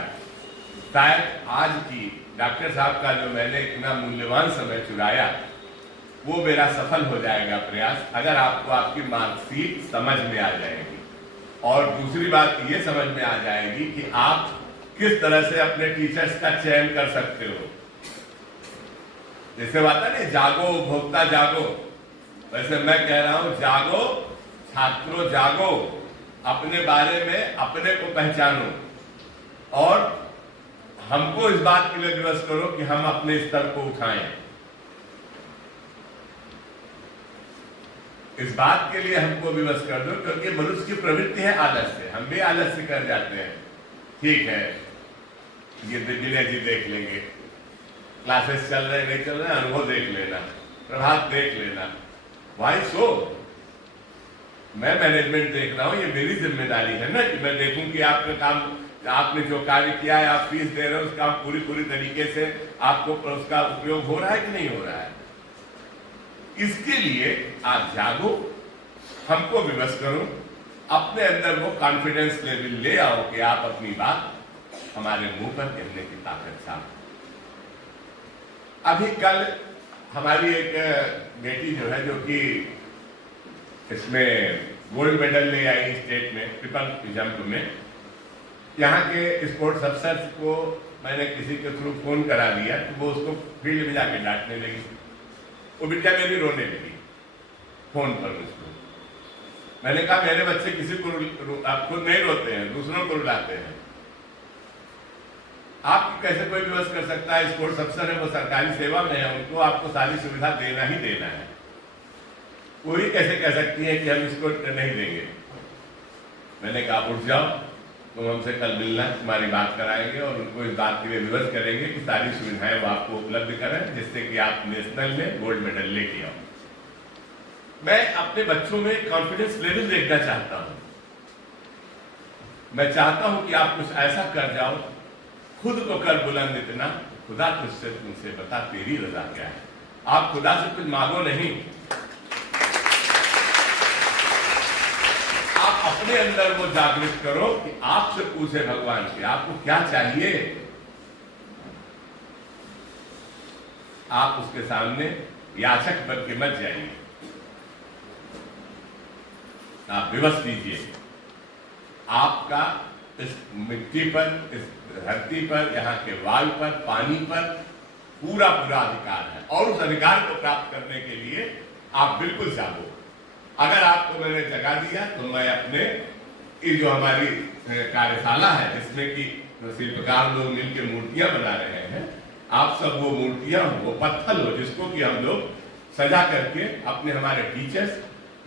शायद आज की डॉक्टर साहब का जो मैंने इतना मूल्यवान समय चुराया, वो मेरा सफल हो जाएगा प्रयास, अगर आपको आपकी मार्कशीट समझ में आ जाएगी। और दूसरी बात ये समझ में आ जाएगी कि आप किस तरह से अपने टीचर्स का चयन कर सकते हो। जैसे बात है ना, जागो उपभोक्ता जागो, वैसे मैं कह रहा हूं जागो छात्रों जागो, अपने बारे में अपने को पहचानो। और हमको इस बात के लिए विवश करो कि हम अपने स्तर को उठाएं। इस बात के लिए हमको विवश कर दो, क्योंकि मनुष्य की प्रवृत्ति है आलस्य, हम भी आलस्य कर जाते हैं। ठीक है, ये दिनेश जी देख लेंगे, क्लासेस चल रहे नहीं चल रहे, अनुभव देख लेना, प्रभात देख लेना, वाई सो, मैं मैनेजमेंट देख रहा हूं, ये मेरी जिम्मेदारी है ना कि मैं देखूं कि आपने काम, आपने जो कार्य किया है, आप फीस दे रहे हो, उसका पूरी तरीके से आपको उसका उपयोग हो रहा है कि नहीं हो रहा है। इसके लिए आप जागो, हमको विवश करो, अपने अंदर वो कॉन्फिडेंस लेवल ले आओ कि आप अपनी बात हमारे मुंह पर कहने की ताकत साथ। अभी कल हमारी एक बेटी जो है, जो कि इसमें गोल्ड मेडल ले आई स्टेट में ट्रिपल जंप में, यहाँ के स्पोर्ट्स अफसर को मैंने किसी के थ्रू फोन करा दिया, तो वो उसको फील्ड में जाके डांटने लगी। वो बिटिया मेरी रोने लगी फोन पर मुझको। मैंने कहा मेरे बच्चे किसी को आप खुद नहीं रोते हैं, दूसरों को रुलाते हैं। आप कैसे कोई विवश कर सकता है? स्पोर्ट्स अफसर है, वो सरकारी सेवा में है, उनको आपको सारी सुविधा देना ही देना है। कोई कैसे कह सकती है कि हम इसको नहीं देंगे? मैंने कहा उठ जाओ, तुम हमसे कल मिलना, तुम्हारी बात कराएंगे और उनको इस बात के लिए विवश करेंगे कि सारी सुविधाएं वो आपको उपलब्ध करें, जिससे कि आप नेशनल में गोल्ड मेडल लेके आओ। मैं अपने बच्चों में कॉन्फिडेंस लेवल देखना चाहता हूं। मैं चाहता हूं कि आप कुछ ऐसा कर जाओ, खुद को कर बुलंद इतना, खुदा तुझसे तुमसे बता तेरी रजा क्या है। आप खुदा से कुछ मांगो नहीं, आप अपने अंदर वो जागृत करो कि आपसे पूछे भगवान से आपको क्या चाहिए। आप उसके सामने याचक बन के मत जाइए, आप विवश लीजिए। आपका इस मिट्टी पर, इस धरती पर, यहाँ के वायु पर, पानी पर पूरा अधिकार है, और उस अधिकार को प्राप्त करने के लिए आप बिल्कुल जागो। अगर आपको मैंने जगा दिया तो मैं अपने ये जो हमारी कार्यशाला है, जिसमें कि शिल्पकार लोग मिलकर मूर्तियां बना रहे हैं, आप सब वो मूर्तियां हो, वो पत्थर हो, जिसको कि हम लोग सजा करके अपने हमारे टीचर्स,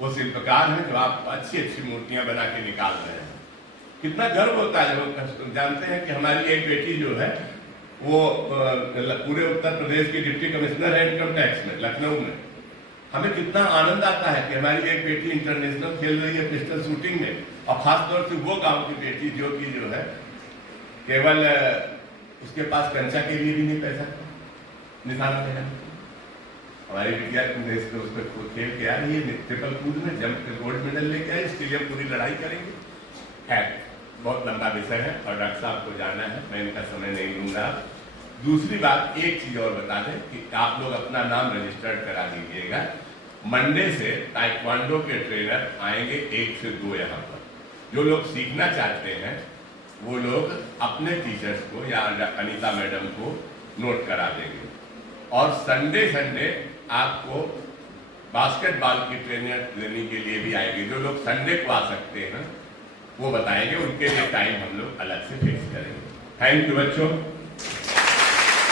वो शिल्पकार हैं जो आप अच्छी मूर्तियां बना के निकाल रहे हैं। कितना गर्व होता है जब हम जानते हैं कि हमारी एक बेटी जो है वो पूरे उत्तर प्रदेश की डिप्टी कमिश्नर है इनकम टैक्स में, लखनऊ में। हमें कितना आनंद आता है कि हमारी एक बेटी इंटरनेशनल खेल रही है पिस्टल शूटिंग में, और खासतौर से वो गांव की बेटी जो कि जो है केवल उसके पास कंचा के लिए भी नहीं पैसा निशान देना। हमारी बिटिया उस पर खेल के आ रही है, ट्रिपल कूद में जंप गोल्ड मेडल लेके आई, इसके लिए हम पूरी लड़ाई करेंगे। है बहुत लंबा विषय है और डॉक्टर साहब को जाना है, मैं इनका समय नहीं लूंगा। दूसरी बात, एक चीज और बता दें कि आप लोग अपना नाम रजिस्टर्ड करा दीजिएगा। मंडे से ताइक्वांडो के ट्रेनर आएंगे 1 से 2 यहाँ पर। जो लोग सीखना चाहते हैं वो लोग अपने टीचर्स को या अनीता मैडम को नोट करा देंगे। और संडे आपको बास्केटबॉल की ट्रेनिंग देने के लिए भी आएंगे। जो लोग संडे को आ सकते हैं वो बताएंगे, उनके लिए टाइम हम लोग अलग से फिक्स करेंगे। थैंक यू बच्चों।